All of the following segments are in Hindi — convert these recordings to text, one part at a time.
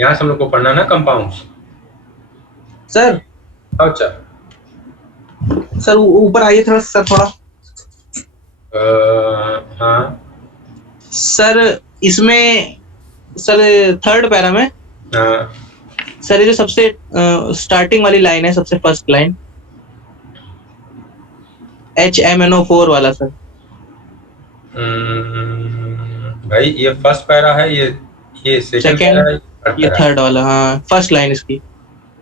यहाँ से हम लोग को पढ़ना ना कंपाउंड्स। सर अच्छा सर ऊपर आइए थोड़ा सर, थोड़ा। हाँ सर इसमें सर थर्ड पैरा में हाँ सर ये जो सबसे स्टार्टिंग वाली लाइन है, सबसे फर्स्ट लाइन HMNO4 वाला सर। भाई ये फर्स्ट पैरा है, ये सेकंड पैरा है, थर्ड ये पैरा है। थर्ड वाला, हाँ फर्स्ट लाइन इसकी।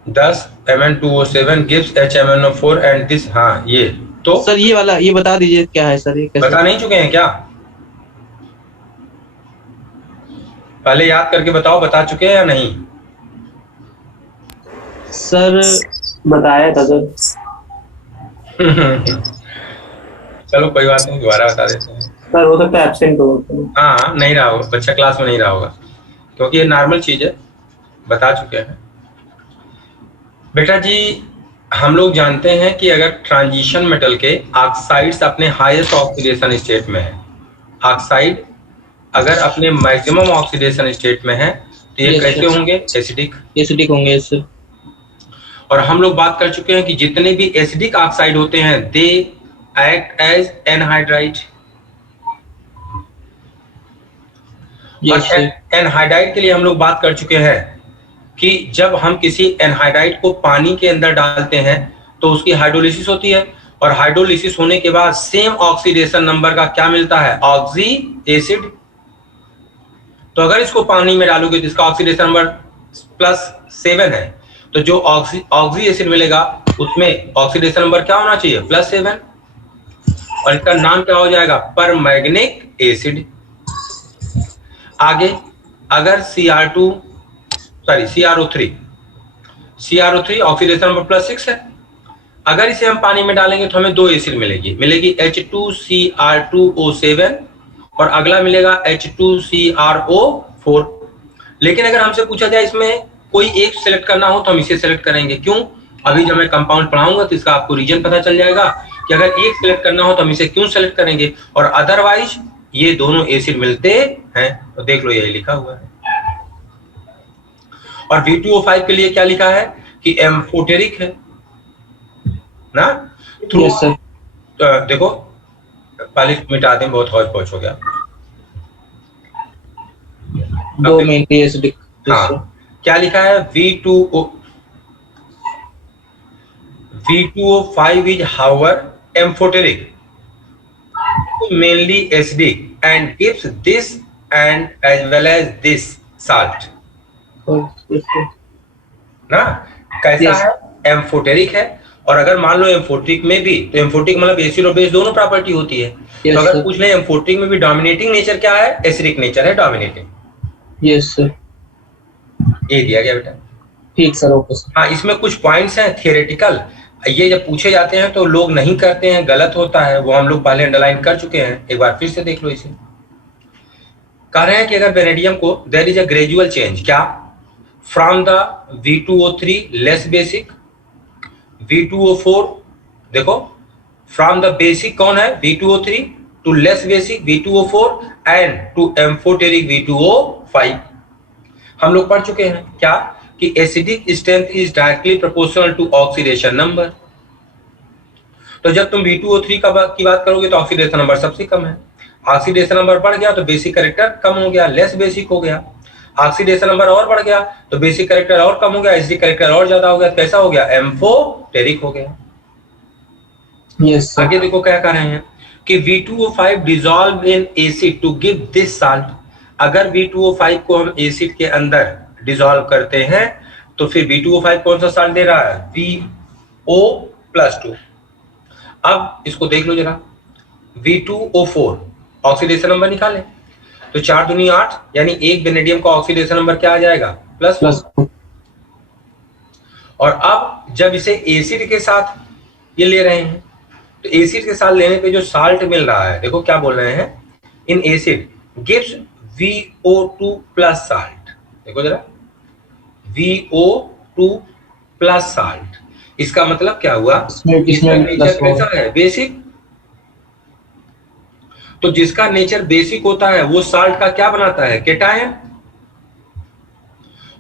10 Mn2O7 gives HMNO4 and this, हाँ ये तो सर ये वाला ये बता दीजिए क्या है सर, ये कैसे? बता नहीं चुके हैं क्या? पहले याद करके बताओ, बता चुके हैं या नहीं? सर बताया था सर। चलो कोई बात नहीं, दोबारा बता देते हैं। सर हो सकता है एब्सेंट हो। हाँ नहीं रहा होगा, बच्चा क्लास में नहीं रहा होगा, क्योंकि ये नॉर्मल चीज है, बता चुके हैं। बेटा जी हम लोग जानते हैं कि अगर ट्रांजिशन मेटल के ऑक्साइड्स अपने हाईएस्ट ऑक्सीडेशन स्टेट में है, ऑक्साइड अगर अपने मैक्सिमम ऑक्सीडेशन स्टेट में है तो ये कैसे होंगे? एसिडिक। एसिडिक होंगे इससे। और हम लोग बात कर चुके हैं कि जितने भी एसिडिक ऑक्साइड होते हैं they act as anhydride. Anhydride के लिए हम लोग बात कर चुके हैं कि जब हम किसी एनहाइड्राइड को पानी के अंदर डालते हैं तो उसकी हाइड्रोलिसिस होती है, और हाइड्रोलिसिस होने के बाद सेम ऑक्सीडेशन नंबर का क्या मिलता है? Oxy acid. तो अगर इसको पानी में डालोगे तो इसका ऑक्सीडेशन नंबर +7 है, तो जो ऑक्सी एसिड मिलेगा उसमें ऑक्सीडेशन नंबर क्या होना चाहिए? +7, और इसका नाम क्या हो जाएगा? परमैंगनिक एसिड। आगे अगर CrO3 ऑक्सीडेशन नंबर +6 है, अगर इसे हम पानी में डालेंगे तो हमें 2 एसिड मिलेगी H2Cr2O7 और अगला मिलेगा H2CrO4। लेकिन अगर हमसे पूछा जाए इसमें कोई एक सेलेक्ट करना हो तो हम इसे सेलेक्ट करेंगे। क्यों? अभी जब मैं कंपाउंड पढ़ाऊंगा तो इसका आपको रीजन पता चल जाएगा कि अगर एक सेलेक्ट करना हो तो हम इसे क्यों सेलेक्ट करेंगे, और अदरवाइज ये दोनों एसिड मिलते हैं। तो देख लो यही लिखा हुआ है। और V2O5 के लिए क्या लिखा है कि एम्फोटेरिक है ना। Yes, sir. देखो पहले मिटा दें, बहुत हौच पौच हो गया। 2 मेनली एसिडिक। हाँ क्या लिखा है? V2O5 is however amphoteric, mainly acidic and gives this and as well as this salt। ना कैसा है? एम्फोटेरिक है। और अगर मान लो एम्फोटिक में भी, तो एम्फोटिक मतलब एसिड और बेस दोनों प्रॉपर्टी होती है। तो अगर पूछ ले एम्फोटिक में भी डोमिनेटिंग नेचर क्या है? एसिडिक नेचर है, डोमिनेटिंग। यस सर, ये दिया गया बेटा। ठीक सर, ओके सर। हाँ इसमें कुछ पॉइंट्स हैं थियोरेटिकल, ये जब पूछे जाते हैं तो लोग नहीं करते हैं, गलत होता है, वो हम लोग पहले अंडरलाइन कर चुके हैं, एक बार फिर से देख लो इसे। कह रहे हैं कि अगर वेनेडियम को there is a gradual change, क्या? From the V2O3 less basic V2O4, देखो फ्रॉम द बेसिक कौन है? V2O3 to less basic V2O4 and to amphoteric V2O5। हम लोग पढ़ चुके हैं क्या कि acidic strength is directly proportional to oxidation number. तो जब तुम V2O3 की बात करोगे तो ऑक्सीडेशन नंबर सबसे कम है, ऑक्सीडेशन नंबर बढ़ गया तो बेसिक कैरेक्टर कम हो गया, लेस बेसिक हो गया। ऑक्सीडेशन नंबर और बढ़ गया तो बेसिक कैरेक्टर और कम हो गया, एसिडिक कैरेक्टर और ज्यादा हो गया, तो कैसा हो गया? एम्फोटेरिक हो गया। Yes sir. आगे देखो क्या कह रहे हैं कि V2O5 dissolve in acid to give this salt. अगर V2O5 को हम एसिड के अंदर डिसॉल्व करते हैं तो फिर V2O5 कौन सा साल्ट दे रहा है? VO+2। अब इसको देख लो जरा, V2O4 ऑक्सीडेशन नंबर निकालें तो 4 दूनी 8, यानी एक वेनेडियम का ऑक्सीडेशन नंबर क्या आ जाएगा? +4। और अब जब इसे एसिड के साथ ये ले रहे हैं तो एसिड के साथ लेने पे जो साल्ट मिल रहा है, देखो क्या बोल रहे हैं, in acid gives VO2+ salt. देखो जरा, VO2+ साल्ट, इसका मतलब क्या हुआ? इसका नेचर कैसा है? बेसिक। तो जिसका नेचर बेसिक होता है वो साल्ट का क्या बनाता है? केटायन।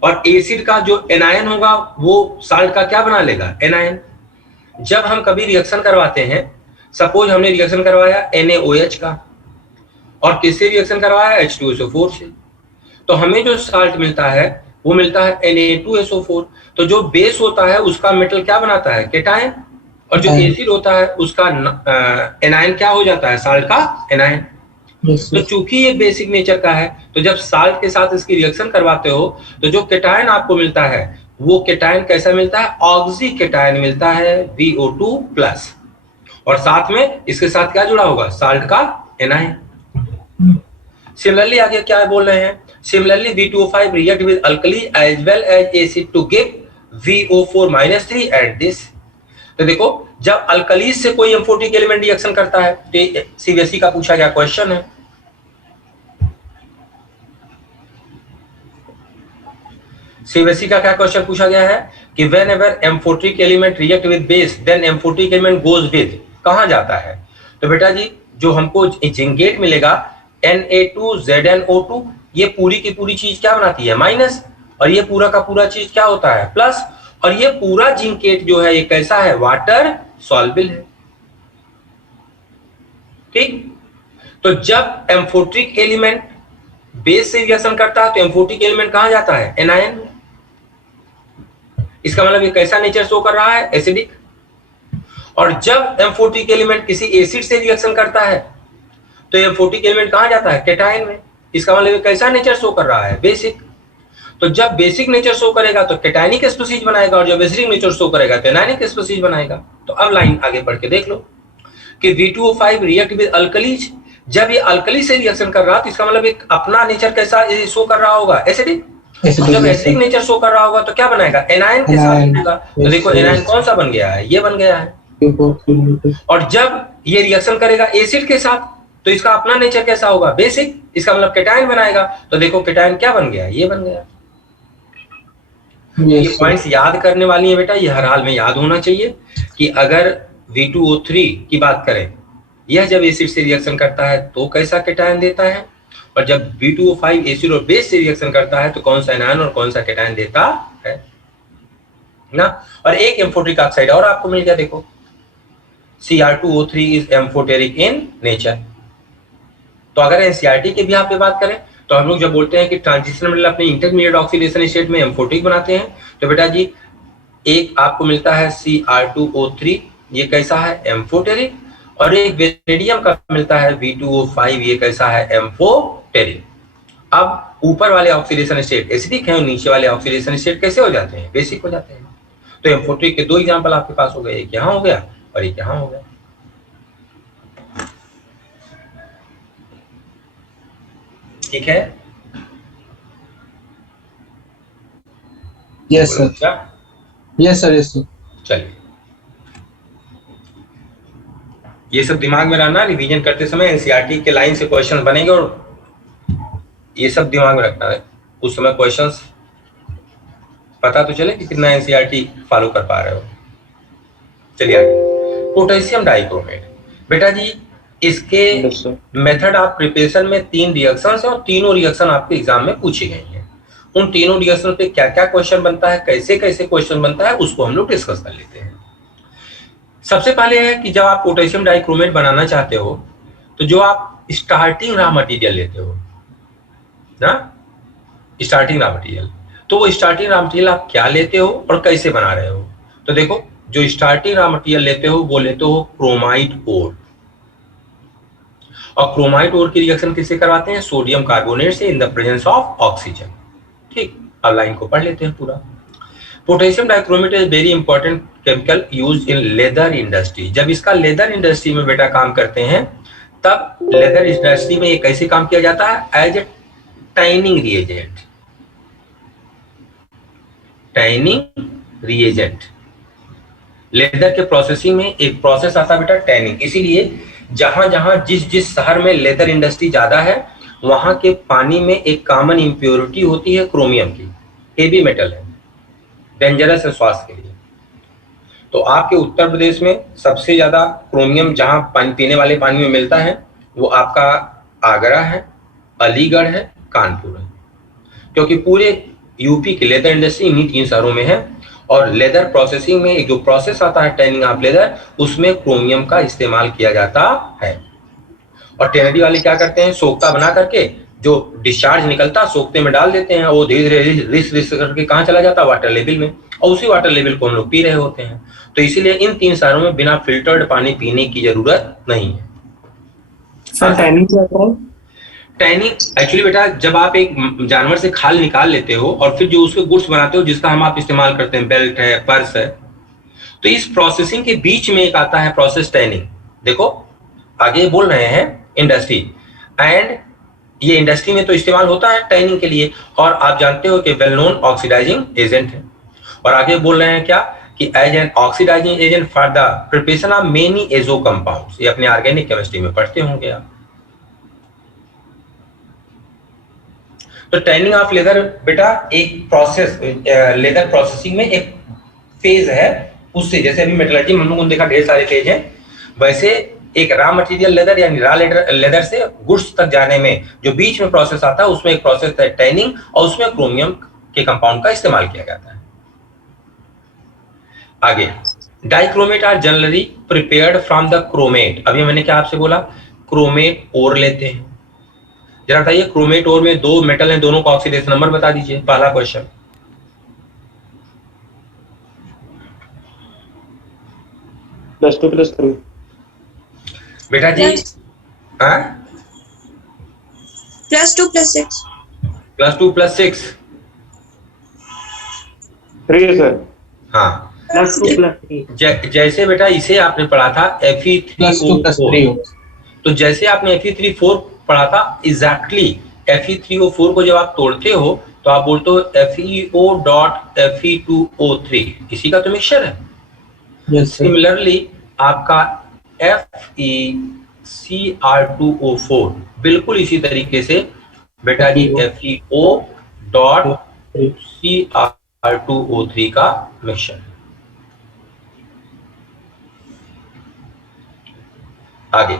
और एसिड का जो एनायन होगा वो साल्ट का क्या बना लेगा, एनायन। जब हम कभी रिएक्शन करवाते हैं, सपोज हमने रिएक्शन करवाया NaOH का और किससे रिएक्शन करवाया, H2SO4 से, तो हमें जो साल्ट मिलता है वो मिलता है Na2SO4। तो जो बेस होता है उसका मेटल क्या बनाता है, केटायन, और जो एसिड होता है उसका एनायन क्या हो जाता है, साल्ट का एनायन। तो चूंकि ये बेसिक नेचर का है, तो जब साल्ट के साथ इसकी रिएक्शन करवाते हो तो जो केटायन आपको मिलता है वो केटायन कैसा मिलता है, ऑक्सी केटायन मिलता है, VO2+, और साथ में इसके साथ क्या जुड़ा होगा, साल्ट का एनायन। सिमिलरली आगे क्या बोल रहे हैं, similarly V2O5 react with alkali as well as acid to give VO4-3 and this। तो देखो जब अल्कली से कोई एम्फोटिक एलिमेंट रिएक्शन करता है, तो सीबीएसई का पूछा गया क्वेश्चन है, सीबीएसई का क्या क्वेश्चन पूछा गया है कि whenever amphoteric element react with base then amphoteric element goes with, कहां जाता है। तो बेटा जी जो हमको जिंकेट मिलेगा Na2ZnO2, ये पूरी की पूरी चीज क्या बनाती है, माइनस, और ये पूरा का पूरा चीज क्या होता है, प्लस। और ये पूरा जिंकेट जो है ये कैसा है, वाटर सॉल्युबल है, ठीक। तो जब एम्फोटिक एलिमेंट बेस से रिएक्शन करता है तो एम्फोटिक एलिमेंट कहां जाता है, एनायन में। इसका मतलब ये कैसा नेचर शो कर रहा है, एसिडिक। और जब एम्फोटिक एलिमेंट किसी एसिड से रिएक्शन करता है तो एम्फोटिक एलिमेंट कहां जाता है, केटायन में। इसका मतलब ये कैसा नेचर शो कर रहा है, बेसिक। तो जब बेसिक नेचर शो करेगा तो केटायनिक स्पीशीज बनाएगा, और जब एसिडिक नेचर शो करेगा तो एनायनिक स्पीशीज बनाएगा। तो अब लाइन आगे बढ़ के देख लो कि V2O5 रिएक्ट विद अल्कलीज, जब ये अल्कली से रिएक्शन कर रहा तो इसका मतलब एक अपना नेचर कैसा शो कर रहा होगा, एसिडिक। जब एसिडिक नेचर शो कर रहा होगा तो क्या बनाएगा, एनायन के साथ बनेगा। तो देखो एनायन कौन सा बन गया है, ये बन गया है। और जब ये रिएक्शन करेगा एसिड के साथ तो इसका अपना नेचर कैसा होगा, बेसिक। इसका मतलब केटायन बनाएगा। तो देखो केटायन क्या बन गया, ये बन गया। ये पॉइंट्स याद करने वाली है बेटा, ये हर हाल में याद होना चाहिए कि अगर V2O3 की बात करें, यह जब एसिड से रिएक्शन करता है तो कैसा केटायन देता है, और जब V2O5 एसिड और बेस से रिएक्शन करता है तो कौन सा एनायन और कौन सा केटायन देता है ना। और एक एम्फोटेरिक ऑक्साइड और आपको मिल गया, देखो Cr2O3 is amphoteric in nature. तो अगर एनसीईआरटी के भी आप पे बात करें तो हम लोग जब बोलते हैं कि ट्रांजिशन मेटल अपने इंटरमीडिएट ऑक्सीडेशन स्टेट में एम्फोटिक बनाते हैं, तो बेटा जी एक आपको मिलता है Cr2O3, ये कैसा है, एम्फोटेरिक, और एक वेनेडियम का मिलता है V2O5, ये कैसा है, एम्फोटेरिक। अब ऊपर वाले ऑक्सीडेशन स्टेट एसिडिक हैं और नीचे वाले ऑक्सीडेशन स्टेट कैसे हो जाते हैं, बेसिक हो जाते हैं। तो एम्फोटेरिक के दो एग्जांपल आपके पास हो गए, एक यहाँ हो गया और एक यहाँ हो गया, ठीक है। Yes sir, yes sir, yes sir. चलिए ये सब दिमाग में रखना, रिवीजन करते समय एनसीईआरटी के लाइन से क्वेश्चन बनेंगे और ये सब दिमाग में रखना है। उस समय क्वेश्चंस पता तो चले कि कितना एनसीईआरटी फॉलो कर पा रहे हो। चलिए आगे, पोटेशियम डाइक्रोमेट। बेटा जी इसके मेथड ऑफ प्रिपरेशन में 3 रिएक्शंस हैं और तीनों रिएक्शन आपके एग्जाम में पूछी गई हैं। उन तीनों रिएक्शन पे क्या क्या क्वेश्चन बनता है, कैसे कैसे क्वेश्चन बनता है, उसको हम लोग डिस्कस कर लेते हैं। सबसे पहले है कि जब आप पोटेशियम डाइक्रोमेट बनाना चाहते हो तो जो आप स्टार्टिंग रॉ मटेरियल लेते हो ना, स्टार्टिंग रॉ मटेरियल, तो वो स्टार्टिंग रॉ मटेरियल आप क्या लेते हो और कैसे बना रहे हो। तो देखो जो स्टार्टिंग रॉ मटेरियल लेते हो वो लेते हो क्रोमाइट ओर, और क्रोमाइट ओर की रिएक्शन किससे करवाते हैं, सोडियम कार्बोनेट से in the presence of oxygen. ठीक, अब लाइन को पढ़ लेते हैं पूरा। Potassium dichromate is very important chemical used in leather industry. जब इसका लेदर इंडस्ट्री में बेटा काम करते हैं तब लेदर इंडस्ट्री में ये कैसे काम किया जाता है, as a tanning reagent. Tanning reagent, leather के प्रोसेसिंग में एक प्रोसेस आता है बेटा टैनिंग। इसीलिए जहां जहां जिस जिस शहर में लेदर इंडस्ट्री ज्यादा है वहां के पानी में एक कॉमन इंप्योरिटी होती है क्रोमियम की, हेवी मेटल है, डेंजरस है स्वास्थ्य के लिए। तो आपके उत्तर प्रदेश में सबसे ज्यादा क्रोमियम जहां पानी पीने वाले पानी में मिलता है वो आपका आगरा है, अलीगढ़ है, कानपुर है, क्योंकि पूरे यूपी की लेदर इंडस्ट्री इन्हीं 3 शहरों में है। और लेदर प्रोसेसिंग में एक जो प्रोसेस आता है टैनिंग ऑफ लेदर, उसमें क्रोमियम का इस्तेमाल किया जाता है। और टेनरी वाले क्या करते हैं, सोख्ता बना करके जो डिस्चार्ज निकलता सोख्ते में डाल देते हैं, वो धीरे धीरे रिस रिस करके कहाँ चला जाता है, वाटर लेवल में, और उसी वाटर लेवल को हम लोग पी रहे होते हैं। तो इसीलिए इन 3 शहरों में बिना फिल्टर्ड पानी पीने की जरूरत नहीं है। सर टैनिंग क्या होता है? टैनिंग एक्चुअली बेटा, जब आप एक जानवर से खाल निकाल लेते हो और फिर जो उसके गुड्स बनाते हो जिसका हम आप इस्तेमाल करते हैं, बेल्ट है, पर्स है, तो इस प्रोसेसिंग के बीच में एक आता है प्रोसेस टैनिंग। देखो आगे बोल रहे हैं इंडस्ट्री, एंड ये इंडस्ट्री में तो इस्तेमाल होता है टैनिंग के लिए, और आप जानते हो कि वेल नोन ऑक्सीडाइजिंग एजेंट है। और आगे बोल रहे हैं क्या कि as an oxidizing agent for the preparation of many azo compounds. ये अपने ऑर्गेनिक केमिस्ट्री में पढ़ते होंगे आप। तो टैनिंग ऑफ लेदर बेटा एक प्रोसेस, लेदर प्रोसेसिंग में एक फेज है। उससे जैसे अभी मेटलर्जी में हम लोगों ने देखा ढेर सारे फेज हैं, वैसे एक रॉ मटेरियल लेदर यानी रॉ लेदर से गुड्स तक जाने में जो बीच में प्रोसेस आता है उसमें एक प्रोसेस है टैनिंग, और उसमें क्रोमियम के कंपाउंड का इस्तेमाल किया जाता है। आगे dichromate are generally prepared from the chromate. अभी मैंने क्या आपसे बोला, क्रोमेट ओर लेते हैं। जरा बताइए क्रोमेट ओर में 2 मेटल हैं, दोनों का ऑक्सीडेशन नंबर बता दीजिए, पहला क्वेश्चन। +2+3 बेटा जी, हाँ +2+6 +2+6 3 सर। हाँ +2+3 जैसे बेटा इसे आपने पढ़ा था Fe3O4, तो जैसे आपने Fe3O4 पढ़ा था एग्जैक्टली Fe3O4 को जब आप तोड़ते हो तो आप बोलते हो FeO.Fe2O3, इसी का तो मिक्सचर है। सिमिलरली आपका FeCr2O4 बिल्कुल इसी तरीके से बेटा जी FeO.Cr2O3 का मिक्सचर। आगे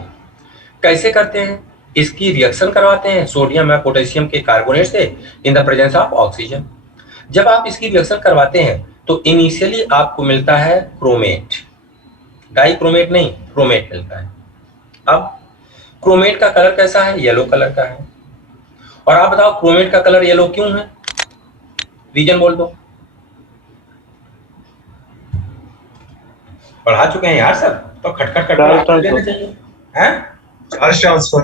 कैसे करते हैं, इसकी रिएक्शन करवाते हैं सोडियम या पोटेशियम के कार्बोनेट से in the presence of oxygen. जब आप इसकी रिएक्शन करवाते हैं तो इनिशियली आपको मिलता है क्रोमेट, डाइक्रोमेट नहीं, क्रोमेट मिलता है। अब क्रोमेट का कलर कैसा है, येलो कलर का है। और आप बताओ क्रोमेट का कलर येलो क्यों है, रीजन बोल दो। पढ़ा चुके हैं यार सब, तो खटखट खटखट लेना चाहिए हैं। चार्ज ट्रांसफर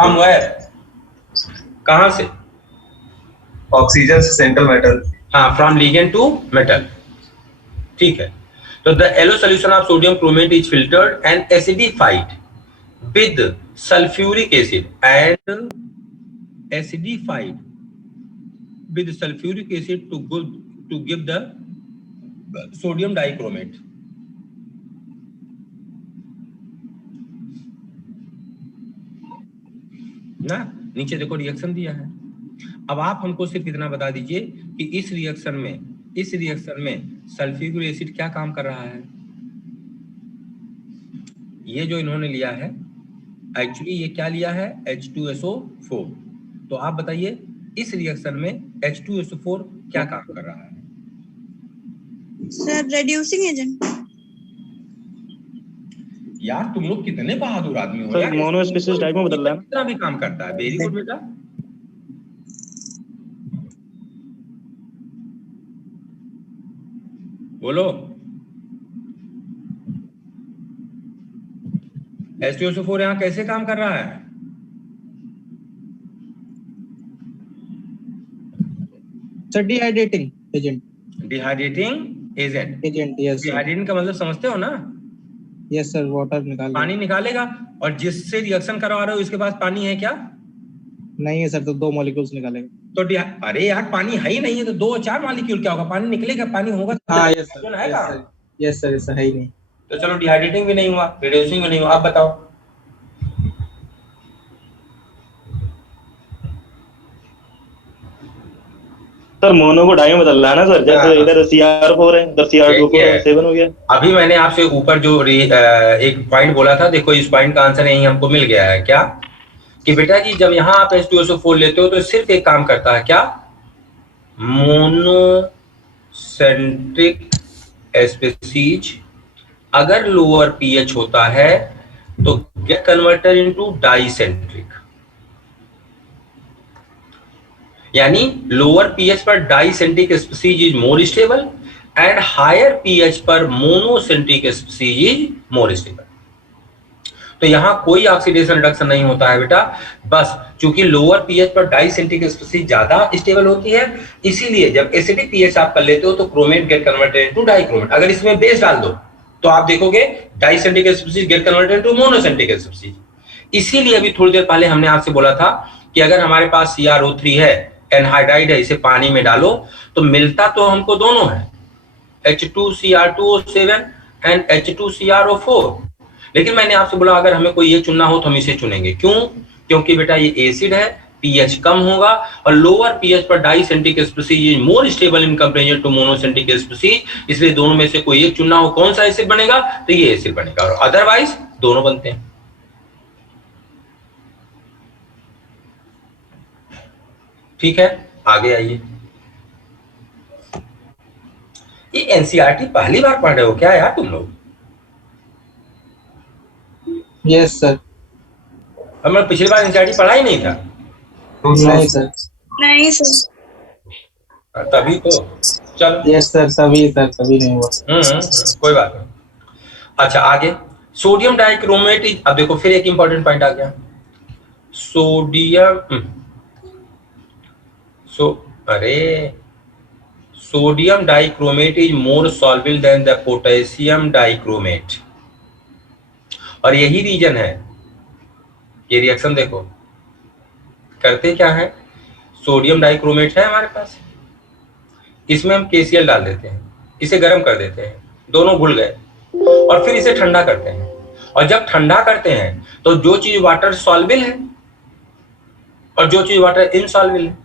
हम कहां से, ऑक्सीजन से सेंट्रल मेटल, हाँ, फ्रॉम लिगेंड टू मेटल, ठीक है। तो the yellow solution of sodium chromate is filtered and acidified with sulphuric acid and acidified with sulphuric acid to give the sodium dichromate. ना नीचे देखो रिएक्शन दिया है। अब आप हमको सिर्फ इतना बता दीजिए कि इस रिएक्शन में सल्फ्यूरिक एसिड क्या काम कर रहा है। ये जो इन्होंने लिया है एक्चुअली ये क्या लिया है, H2SO4। तो आप बताइए इस रिएक्शन में H2SO4 क्या काम कर रहा है। Sir reducing agent. यार तुम लोग कितने बहादुर आदमी हो सर, यार, मोनो स्पीशीज टाइप में बदल रहा है। कितना भी काम करता है, वेरी गुड बेटा। बोलो H2SO4 यहाँ कैसे काम कर रहा है। Sir dehydrating agent. Yes dehydrating का मतलब समझते हो ना, यस सर, वाटर निकाल पानी निकालेगा। और जिससे रिएक्शन करवा रहे हो उसके पास पानी है क्या, नहीं है सर, तो 2 मॉलिक्यूल्स निकालेगा। तो अरे यार पानी है ही नहीं है तो 2-4 मॉलिक्यूल क्या होगा, पानी निकलेगा, पानी होगा। हाँ यस जो है कहाँ? सर ऐसा है ही नहीं। तो चलो डिहाइड्रेटिंग भी नहीं हुआ, रिड्यूसिंग भी नहीं हुआ। आप बताओ सर मोनो को डाई में बदल रहा है ना सर, जैसे इधर CR4 है, उधर CR2 7 हो गया। अभी मैंने आपसे ऊपर जो एक पॉइंट बोला था, देखो इस पॉइंट का आंसर यही हमको मिल गया है क्या, कि बेटा जी जब यहाँ आप H2SO4 लेते हो तो सिर्फ एक काम करता है, क्या? मोनोसेंट्रिक स्पीसीज अगर लोअर पीएच होता है तो गेट कन्वर्टेड इनटू डाइसेंट्रिक, यानी लोअर पीएच पर dicentric species is more stable and higher pH पर monocentric species is more stable. तो यहां कोई ऑक्सीडेशन रिडक्शन नहीं होता है बेटा, बस चूंकि लोअर पीएच पर डाइसेंट्रिक स्पीसीज ज्यादा स्टेबल होती है, इसीलिए जब एसिडिक पीएच आप कर लेते हो तो chromate get converted into dichromate. अगर इसमें बेस डाल दो तो आप देखोगे dicentric species get converted into monocentric species. इसीलिए अभी थोड़ी देर पहले हमने आपसे बोला था कि अगर हमारे पास CrO3 है, एनहाइड्राइड है, इसे पानी में डालो तो मिलता तो हमको दोनों है, H2Cr2O7 एंड H2CrO4, लेकिन मैंने आपसे बोला अगर हमें कोई ये चुनना हो तो हम इसे चुनेंगे। क्यों? क्योंकि बेटा ये एसिड है, पीएच कम होगा और लोअर पीएच पर dicentric species is more stable in comparison to monocentric species, इसलिए दोनों में से कोई एक चुनना हो, कौन सा एसिड बनेगा? तो ये एसिड बनेगा, और अदरवाइज दोनों बनते हैं। ठीक है, आगे आइए। ये एनसीईआरटी पहली बार पढ़ रहे हो क्या यार तुम लोग? Yes sir. हमने पिछली बार एनसीईआरटी पढ़ा ही नहीं था। नहीं सर। नहीं सर। तभी तो चलो। यस सर, तभी नहीं हुआ। कोई बात नहीं। अच्छा आगे, सोडियम डाइक्रोमेट इज, अब देखो फिर एक इंपॉर्टेंट पॉइंट आ गया, sodium dichromate is more soluble than the potassium dichromate, और यही रीजन है, ये रिएक्शन देखो करते क्या है, सोडियम डाइक्रोमेट है हमारे पास, इसमें हम KCl डाल देते हैं, इसे गर्म कर देते हैं, दोनों घुल गए, और फिर इसे ठंडा करते हैं, और जब ठंडा करते हैं तो जो चीज वाटर सॉल्युबल है और जो चीज वाटर इनसॉल्युबल है,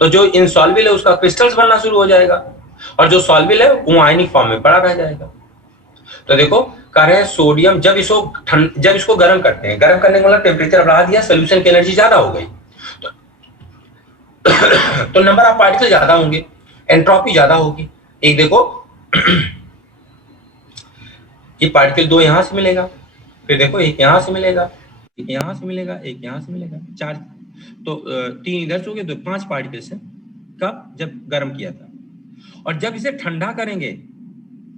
तो जो इनसॉल्युबल है उसका क्रिस्टल्स बनना शुरू हो जाएगा, और जो सॉल्युबल है वो आयनिक फॉर्म में पड़ा रह जाएगा। तो देखो कह रहे हैं सोडियम जब इसको गर्म करते हैं, गर्म करने का मतलब टेम्परेचर बढ़ा दिया, सोल्यूशन की एनर्जी ज्यादा हो गई, तो नंबर ऑफ पार्टिकल ज्यादा होंगे, एंट्रोपी ज्यादा होगी। एक देखो ये पार्टिकल 2 यहां से मिलेगा, फिर देखो एक यहां से मिलेगा, एक यहां से मिलेगा, एक यहां से मिलेगा, 4, तो 3 इधर से हो गए, तो 5 पार्टिकल्स हैं। कब? जब गर्म किया था। और जब इसे ठंडा करेंगे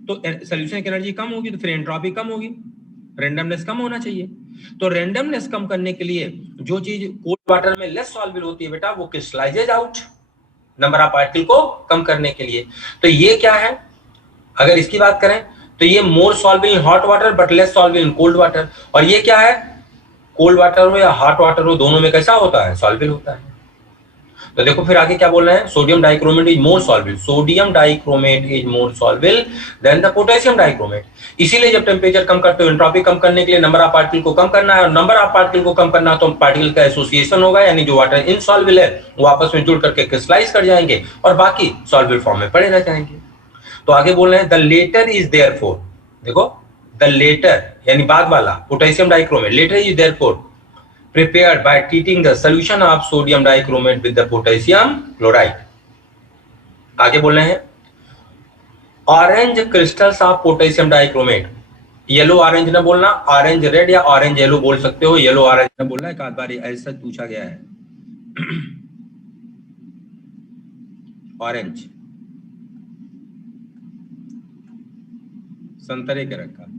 तो सोल्यूशन की एनर्जी कम होगी, तो फिर एंट्रोपी कम होगी, रेंडमनेस कम होना चाहिए। तो रेंडमनेस कम करने के लिए जो चीज कोल्ड वाटर में लेस सॉल्युबल होती है बेटा, वो crystallises out, number of particle को कम करने के लिए। तो ये क्या है, अगर इसकी बात करें तो ये more soluble in hot water but less soluble in cold water, और ये क्या है, कोल्ड वाटर हो या हॉट वाटर हो, दोनों में कैसा होता है, सॉल्युबल होता है। तो देखो फिर आगे क्या बोल रहे हैं, sodium dichromate is more soluble, sodium dichromate is more soluble than the potassium dichromate. इसीलिए जब टेम्परेचर कम करते हो, एंट्रोपी कम करने के लिए नंबर ऑफ पार्टिकल को कम करना है, और नंबर ऑफ पार्टिकल को कम करना है तो पार्टिकल का एसोसिएशन होगा, यानी जो वाटर इनसॉल्युबल है वो आपस में जुड़ करके क्रिस्टलाइज कर जाएंगे और बाकी सॉल्युबल फॉर्म में पड़े रह जाएंगे। तो आगे बोल रहे हैं द लेटर इज देयरफॉर, देखो द लेटर यानी बाद वाला potassium dichromate, latter is therefore prepared by treating the solution of sodium dichromate with the potassium chloride। आगे बोल रहे हैं orange crystals of potassium dichromate, yellow orange ना बोलना, ऑरेंज रेड या ऑरेंज येलो बोल सकते हो, येलो ऑरेंज ना बोलना है, एक बार ऐसा पूछा गया है। ऑरेंज संतरे के रंग का,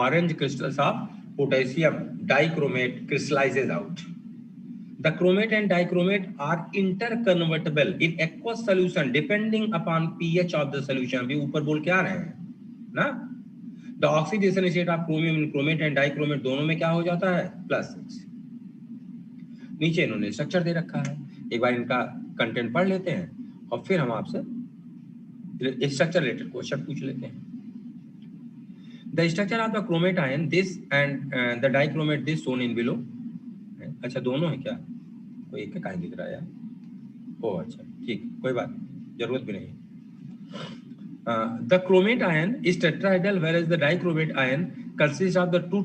orange crystals of potassium dichromate crystallizes out. The chromate and dichromate are interconvertible in aqueous solution depending upon pH of the solution। अभी ऊपर बोल के आ रहे हैं ना, the oxidation state of chromium in chromate and dichromate दोनों में क्या हो जाता है, +6। नीचे इन्होंने स्ट्रक्चर दे रखा है, एक बार इनका कंटेंट पढ़ लेते हैं और फिर हम आपसे स्ट्रक्चर रिलेटेड क्वेश्चन पूछ लेते हैं। The structure of the chromate ion, this and the dichromate, this shown in below। अच्छा दोनों है क्या, कोई एक का दिख रहा है यार, ओ अच्छा ठीक, कोई बात जरूरत भी नहीं। The chromate ion is tetrahedral, whereas the dichromate ion consists of the two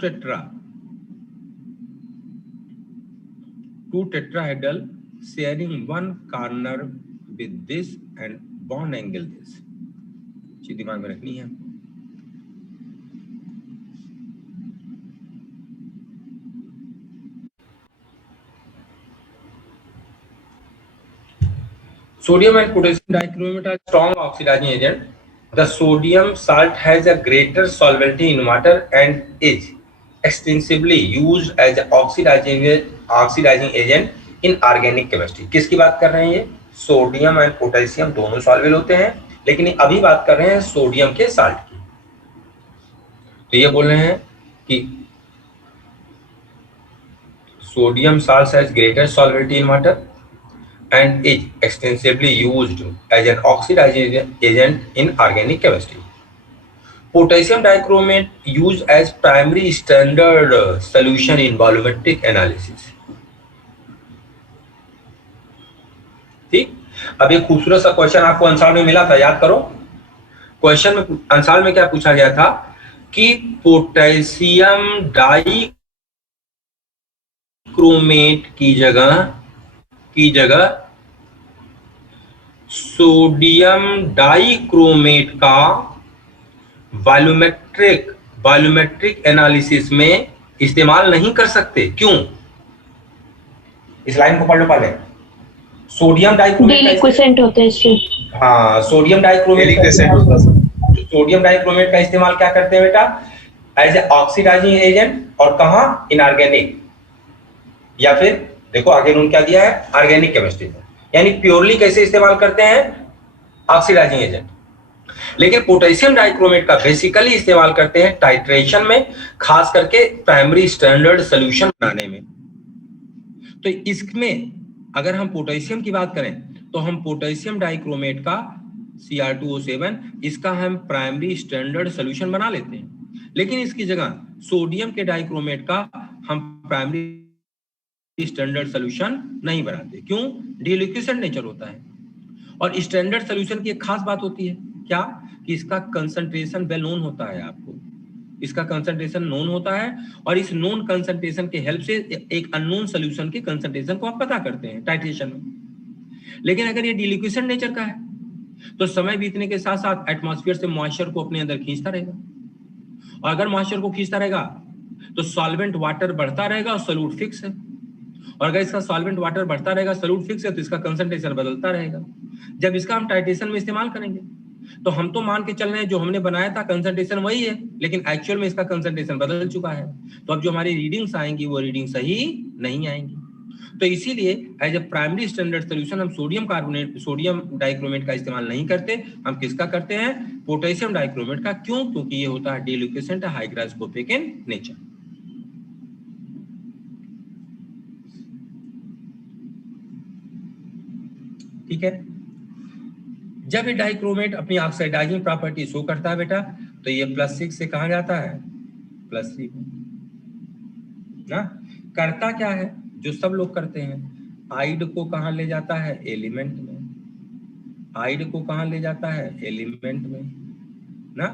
tetrahedral sharing one corner with this and bond angle this. चीज दिमाग में रखनी है. Sodium and potassium dichromate are strong oxidizing agent. The sodium salt has a greater solubility in water and is extensively used as an oxidizing agent in organic chemistry. किसकी बात कर रहे हैं ये? सोडियम एंड पोटेशियम दोनों सॉल्वेबल होते हैं, लेकिन अभी बात कर रहे हैं सोडियम के साल्ट की. तो ये बोल रहे हैं कि sodium salt has greater solubility in water and is extensively used as an oxidizing agent in organic chemistry. Potassium dichromate used as primary standard solution in volumetric analysis. ठीक. अब एक खूबसूरत सा क्वेश्चन आपको आंसर में मिला था, याद करो. क्वेश्चन में आंसर में क्या पूछा गया था कि पोटेशियम डाइक्रोमेट की जगह सोडियम डाइक्रोमेट का वॉल्यूमेट्रिक एनालिसिस में इस्तेमाल नहीं कर सकते. क्यों? इस लाइन को पढ़ लो पहले. सोडियम डाइक्रोमेट डिलिक्विसेंट होते हैं इससे. हाँ, सोडियम डाइक्रोमेट का इस्तेमाल क्या करते हैं बेटा? As a oxidizing agent. और कहां? इनऑर्गेनिक. या फिर देखो आगे उन्होंने क्या दिया है? ऑर्गेनिक केमिस्ट्री में. यानी प्योरली कैसे इस्तेमाल करते हैं? Oxidizing agent. लेकिन पोटेशियम डाइक्रोमेट का बेसिकली इस्तेमाल करते हैं टाइट्रेशन में, खास करके प्राइमरी स्टैंडर्ड सॉल्यूशन बनाने में. तो इसमें अगर हम पोटेशियम की बात करें तो हम पोटेशियम डाइक्रोमेट का Cr2O7 इसका हम प्राइमरी स्टैंडर्ड सॉल्यूशन बना लेते हैं. लेकिन इसकी जगह सोडियम के डाइक्रोमेट का हम प्राइमरी स्टैंडर्ड सॉल्यूशन नहीं बनाते. क्यों? डिलिक्विसेंट नेचर होता है. और स्टैंडर्ड सॉल्यूशन की एक खास बात होती है क्या? कि इसका कंसंट्रेशन वेल नोन होता है. आपको इसका कंसंट्रेशन नोन होता है और इस नोन कंसंट्रेशन के हेल्प से एक अननोन सॉल्यूशन के कंसंट्रेशन को आप पता करते हैं टाइट्रेशन में. लेकिन अगर ये डिलिक्विसेंट नेचर का है तो समय बीतने के साथ साथ एटमॉस्फेयर से मॉइस्चर को अपने अंदर खींचता रहेगा. और अगर मॉइस्चर को खींचता रहेगा तो सॉल्वेंट वाटर बढ़ता रहेगा और सोल्यूट फिक्स है. और अगर इसका सॉल्वेंट वाटर बढ़ता रहेगा, सोल्यूट फिक्स है, तो इसका कंसंट्रेशन बदलता रहेगा. जब इसका हम टाइट्रेशन में इस्तेमाल करेंगे तो हम तो मान के चल रहे हैं जो हमने बनाया था कंसंट्रेशन वही है, लेकिन एक्चुअल में इसका कंसंट्रेशन बदल चुका है. तो अब जो हमारी रीडिंग्स आएंगी वो रीडिंग सही नहीं आएंगी. तो इसीलिए as a primary standard solution हम सोडियम डाइक्रोमेट का इस्तेमाल नहीं करते. हम किसका करते हैं? पोटेशियम डाइक्रोमेट का. क्यों? क्योंकि ये होता है डिलिक्विसेंट, हाइग्रोस्कोपिक इन नेचर. ठीक है. जब ये डाइक्रोमेट अपनी ऑक्सीडाइजिंग प्रॉपर्टी शो करता है बेटा तो ये +6 से कहां जाता है? +3 ना. करता क्या है जो सब लोग करते हैं? आइड को कहां ले जाता है? एलिमेंट में. आइड को कहां ले जाता है? एलिमेंट में ना.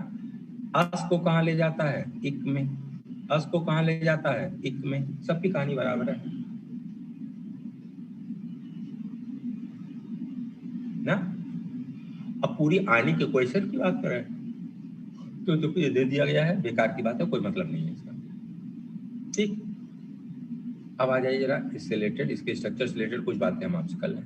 अस को कहां ले जाता है? इक में. अस को कहां ले जाता है? इक में. सबकी कहानी बराबर है ना. अब पूरी आने के क्वेश्चन की बात करें तो ये दे दिया गया है, बेकार की बात है, कोई मतलब नहीं है इसका. ठीक. अब आ जाइए जरा इससे रिलेटेड, इसके स्ट्रक्चर से रिलेटेड कुछ बातें हम आपसे कर लें.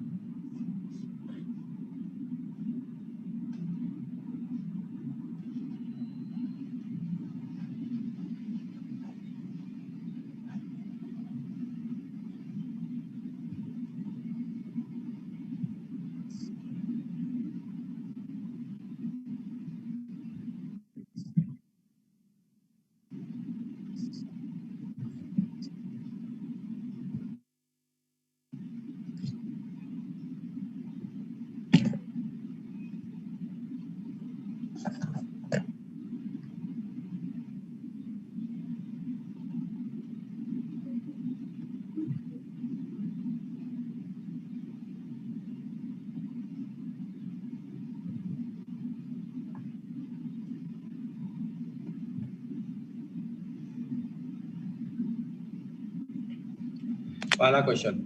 पहला क्वेश्चन,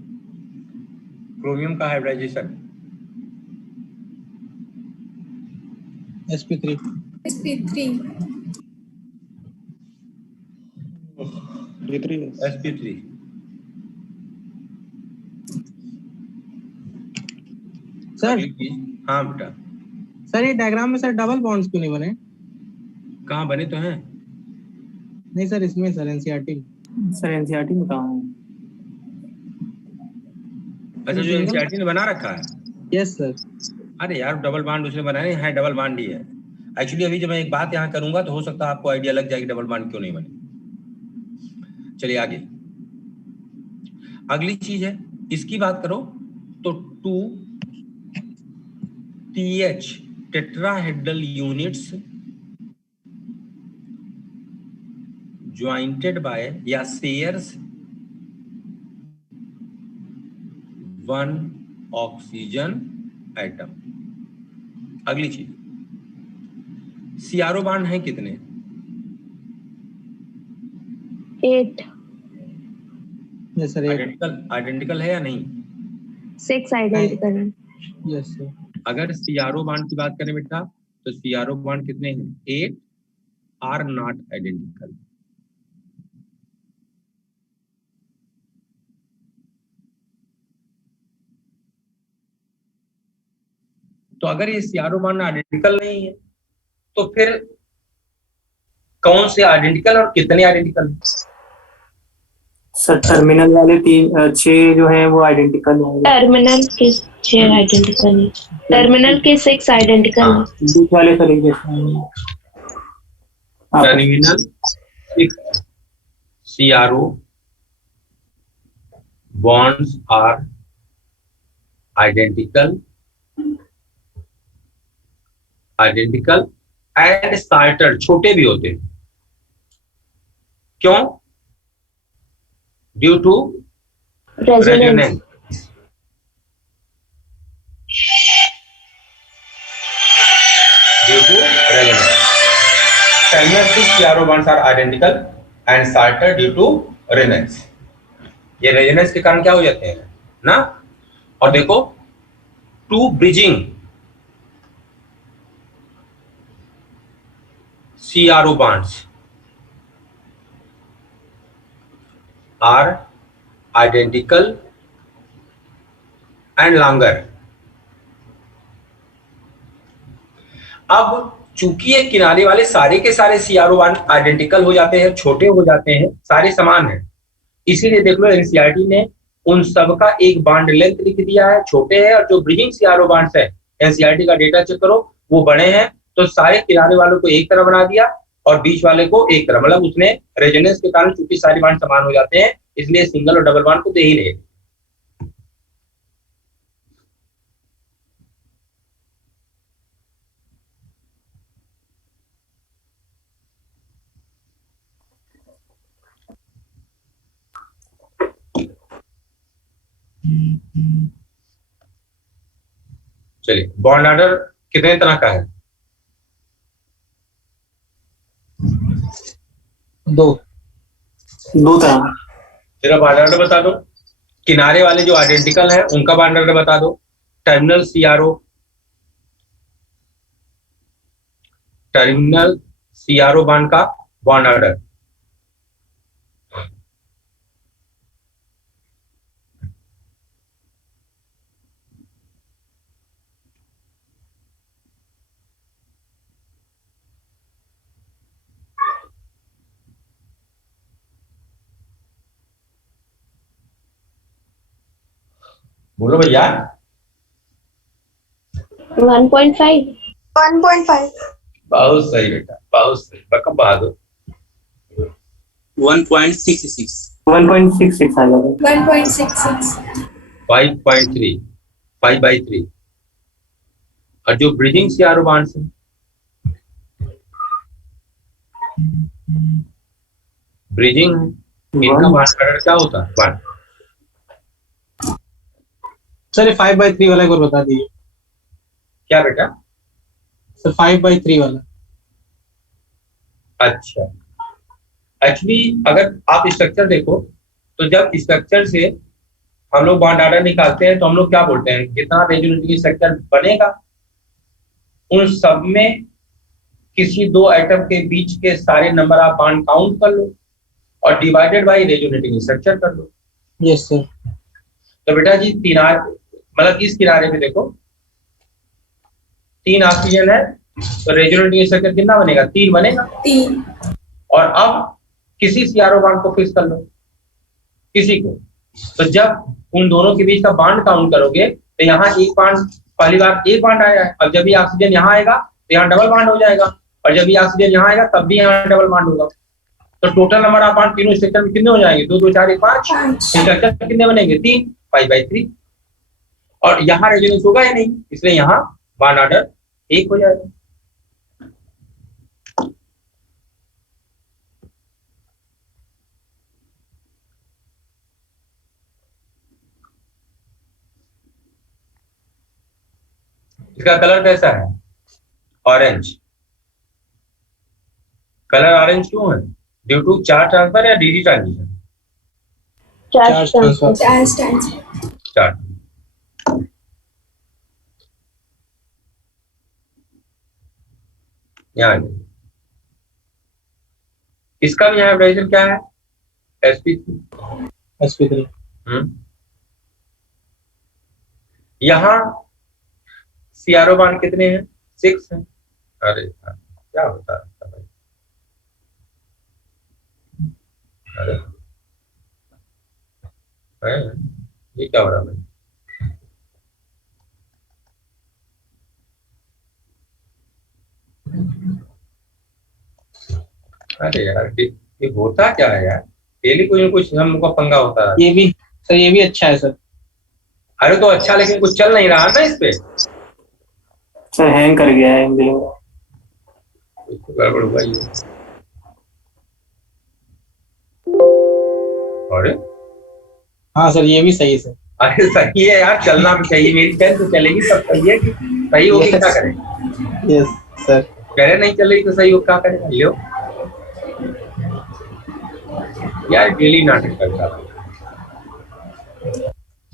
क्रोमियम का hybridization. sp3 sp3 D3 sp3। Sir अगली चीज, हाँ बेटा, सर ये डायग्राम में सर डबल बॉन्ड्स क्यों नहीं बने? कहाँ बने तो हैं? नहीं सर इसमें सर एनसीईआरटी सर एनसीईआरटी में कहाँ है? अच्छा, जो एनसीईआरटी ने बना रखा है। Yes sir. अरे यार, डबल बांड उसने बनाए हैं, डबल बांड ही है एक्चुअली। अभी जब मैं एक बात यहाँ करूंगा तो हो सकता है आपको आइडिया लग जाए कि डबल बांड क्यों नहीं बने। चलिए आगे, अगली चीज है, इसकी बात करो तो 2TH tetrahedral units jointed by या शेयर्स 1 ऑक्सीजन एटम। अगली चीज, सीआरओ बांड है कितने? 8 यस सर। आइडेंटिकल है या नहीं? 6 आइडेंटिकल है। Yes sir. अगर सीआरओ बांड की बात करें बेटा तो सीआरओ बांड कितने हैं? 8 आर नॉट आइडेंटिकल। तो अगर ये सीआरओ बांड आइडेंटिकल नहीं है तो फिर कौन से आइडेंटिकल और कितने आइडेंटिकल? सर टर्मिनल वाले 6 जो है वो आइडेंटिकल है। टर्मिनल के 6 आइडेंटिकल है, टर्मिनल के 6 आइडेंटिकल है। बीच वाले सर एक जैसे हैं। Terminal 6 CRO bonds are identical and started छोटे भी होते हैं। क्यों? Due to resonance. due to resonance. Terminal 6 CRO bonds are identical and started due to resonance. ये रेजोनेंस के कारण क्या हो जाते हैं ना। और देखो, two bridging CRO bonds are identical and longer. अब चूंकि ये किनारे वाले सारे के सारे सीआरओ बांड आइडेंटिकल हो जाते हैं, छोटे हो जाते हैं, सारे समान हैं, इसीलिए देख लो एनसीईआरटी ने उन सब का एक बांड लेंथ लिख दिया है, छोटे हैं, और जो ब्रिजिंग सीआरओ बांड्स है एनसीईआरटी का डेटा चेक करो वो बड़े हैं, तो सारे किनारे वालों को एक तरह बना दिया और बीच वाले को एक तरह, मतलब उसने रेजोनेंस के कारण चूंकि सारे बांड समान हो जाते हैं इसलिए सिंगल और डबल बांड को दे ही नहीं। चलिए, बॉन्ड ऑर्डर कितने तरह का है? 2 तरह। जरा बॉन्ड ऑर्डर बता दो। किनारे वाले जो आइडेंटिकल है उनका बॉन्ड ऑर्डर बता दो। टर्मिनल सीआरओ बांड का बॉन्ड ऑर्डर। बोलो भैया। 1.5। 1.5 बहुत सही बेटा, बहुत सही, बकम बहादुर। 1.66 1.66 आ जाएगा। 1.66 5.3 5/3। और जो ब्रिजिंग सीआरओ बांड्स है, ब्रिजिंग इनका बॉन्ड ऑर्डर क्या होता है? 1। सर ये 5/3 वाला एक बार बता दीजिए। क्या बेटा? सर 5/3 वाला। अच्छा, एक्चुअली अगर आप स्ट्रक्चर देखो तो जब स्ट्रक्चर से हम लोग बॉन्ड ऑर्डर निकालते हैं तो हम लोग क्या बोलते हैं, जितना रेजोनेटिंग स्ट्रक्चर बनेगा उन सब में किसी दो एटम के बीच के सारे नंबर ऑफ बॉन्ड काउंट कर लो और डिवाइडेड बाय रेजोनेटिंग स्ट्रक्चर कर लो। Yes sir. तो बेटा जी मतलब इस किनारे पे देखो 3 ऑक्सीजन है तो रेजोनेटिंग स्ट्रक्चर कितना बनेगा, 3 बनेगा। 3 और अब किसी सीआरओ बॉन्ड को फिक्स कर लो, किसी को, तो जब उन दोनों के बीच का बॉन्ड काउंट करोगे तो यहाँ एक बॉन्ड, पहली बार एक बॉन्ड आया है, अब जब भी ऑक्सीजन यहाँ आएगा तो यहाँ डबल बॉन्ड हो जाएगा, और जब भी ऑक्सीजन यहाँ आएगा तब भी यहाँ डबल बॉन्ड होगा। तो टोटल नंबर ऑफ बॉन्ड तीनों स्ट्रक्चर में कितने हो जाएंगे, 2 2 4 1 5, 5 स्ट्रक्चर कितने बनेंगे, 3, 5/3। और यहाँ रेजोनेंस होगा या नहीं, इसलिए यहाँ बॉन्ड ऑर्डर 1 हो जाएगा। इसका कलर कैसा है, ऑरेंज। कलर ऑरेंज क्यों है, ड्यू टू चार्ज ट्रांसफर या DD transition, charge transfer. 4 stands. Charge. यहाँ इसका भी यहाँ हाइब्रिडाइजेशन क्या है, sp3। sp3। यहाँ सीआरओ बॉन्ड कितने हैं, 6 हैं। अरे यार, क्या होता है भाई, अरे ये क्या हो रहा है भाई, अरे यार ये होता क्या है यार, डेली कुछ न कुछ हम लोग का पंगा होता है। ये भी सर, ये भी अच्छा है सर। अरे तो अच्छा, लेकिन कुछ चल नहीं रहा ना इस पे, सर हैंग कर गया है कुछ तो गड़बड़ हुआ ही है। अरे हाँ सर, ये भी सही है सर। अरे सही है यार, चलना भी चाहिए, मेरी पेन तो चलेगी सब सही है, कि सही होगी क्या करें, यस सर। कह रहे नहीं चल रही तो सही हो क्या करेगा, लो यार डेली नाटक करता है।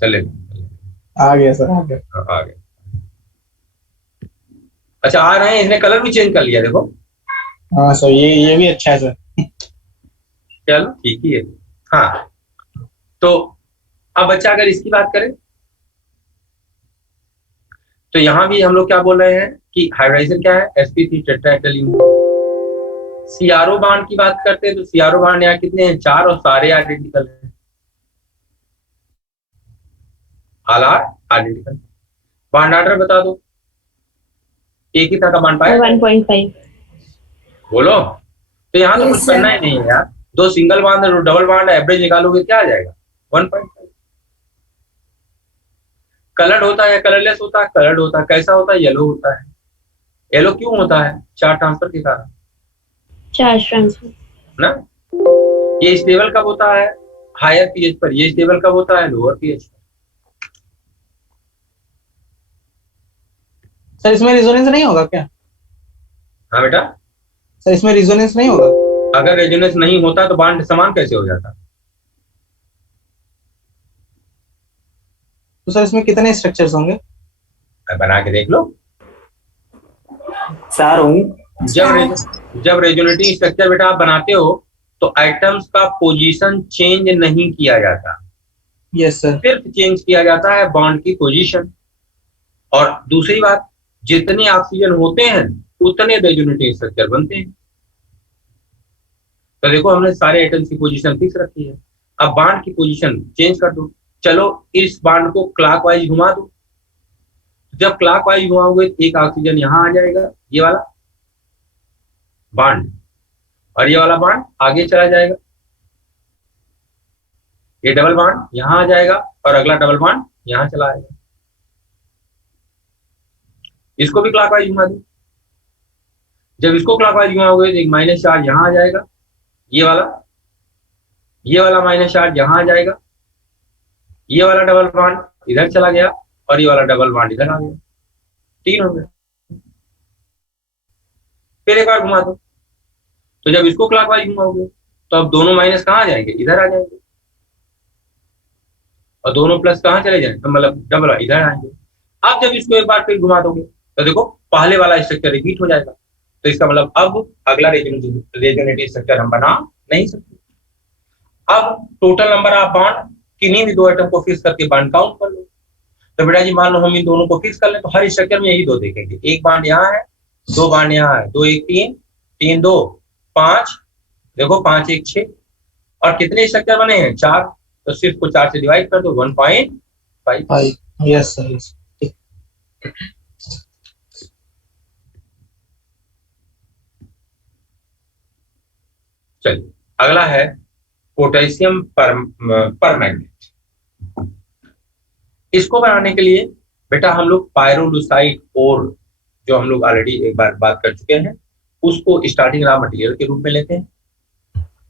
चले आ गया सर, आ गया। हाँ, आ गए। अच्छा आ रहे हैं, इसने कलर भी चेंज कर लिया देखो। हाँ सर, ये भी अच्छा है सर। चलो ठीक ही है। हाँ तो अब बच्चा अगर इसकी बात करें तो यहां भी हम लोग क्या बोल रहे हैं कि हाइब्रिडाइजेशन क्या है, sp3 टेट्राहेड्रल। सीआरओ बॉन्ड की बात करते हैं तो सीआरओ बॉन्ड यहाँ कितने हैं, 4, और सारे आइडेंटिकल हैं, all are identical. Bond order बता दो, एक ही तरह का बॉन्ड पाया 1.5। बोलो। तो यहाँ तो Yes, कुछ करना ही नहीं है यार, 2 सिंगल बॉन्ड और डबल बॉन्ड एवरेज निकालोगे क्या आ जाएगा, 1.5। कलर्ड होता है या कलरलेस होता है, कलर्ड होता है। कैसा होता है, येलो होता है। येलो क्यों होता है, चार्ज ट्रांसफर के कारण चार्ज ट्रांसफर ना। ये स्टेबल कब होता है, हायर पीएच पर, ये स्टेबल कब होता है, लोअर पीएच पर। सर इसमें रिजोनेंस नहीं होगा क्या? हाँ बेटा, सर इसमें रिजोनेंस नहीं होगा? अगर रेजोनेंस नहीं होता तो बॉन्ड समान कैसे हो जाता। तो सर इसमें कितने स्ट्रक्चर्स होंगे? बना के देख लो। 4 होंगे। जब रेजोनेटिंग स्ट्रक्चर बेटा आप बनाते हो तो आइटम्स का पोजीशन चेंज नहीं किया जाता, यस सर। सिर्फ चेंज किया जाता है बॉन्ड की पोजीशन। और दूसरी बात, जितने ऑक्सीजन होते हैं उतने रेजोनेटिंग स्ट्रक्चर बनते हैं। तो देखो हमने सारे आइटम्स की पोजीशन फिक्स रखी है, अब बॉन्ड की पोजीशन चेंज कर दो। चलो इस बॉन्ड को क्लॉकवाइज घुमा दो, जब क्लॉकवाइज घुमाओगे एक ऑक्सीजन यहां आ जाएगा, ये वाला बॉन्ड, और ये वाला बॉन्ड आगे चला जाएगा, ये डबल बॉन्ड यहां आ जाएगा और अगला डबल बॉन्ड यहां चला आएगा। इसको भी क्लॉकवाइज घुमा दो, जब इसको क्लॉकवाइज घुमाओगे तो एक माइनस चार्ज यहां आ जाएगा, ये वाला माइनस चार्ज यहां आ जाएगा, ये वाला डबल बॉन्ड इधर चला गया और ये वाला डबल बॉन्ड इधर आ गया, 3 हो गए। फिर एक बार घुमा दो, तो जब इसको क्लॉकवाइज घुमाओगे तो अब दोनों माइनस कहाँ आ जाएंगे, इधर आ जाएंगे, और दोनों प्लस कहाँ चले जाएंगे, तो मतलब डबल इधर आएंगे। आप जब इसको एक बार फिर घुमा दोगे तो देखो पहले वाला स्ट्रक्चर रिपीट हो जाएगा। तो इसका मतलब अब अगला रेजोनेटिव स्ट्रक्चर हम बना नहीं सकते। अब टोटल नंबर ऑफ बॉन्ड किन्हीं भी दो एटम को फिक्स करके बॉन्ड काउंट कर लो। तो बेटा जी मान लो हम इन दोनों को फिक्स कर लें तो हर स्ट्रक्चर में यही दो देखेंगे, एक बॉन्ड यहाँ है, दो बॉन्ड यहाँ है, 2 1 3, 3 2 5, देखो 5 1 6, और कितने स्ट्रक्चर बने हैं 4, तो सिर्फ को 4 से डिवाइड कर दो 1.5। Yes sir, yes. चलिए अगला है पोटेशियम परमैंगनेट। इसको बनाने के लिए बेटा हम लोग पायरोलुसाइड और जो हम लोग ऑलरेडी एक बार बात कर चुके हैं उसको स्टार्टिंग रॉ मटेरियल के रूप में लेते हैं।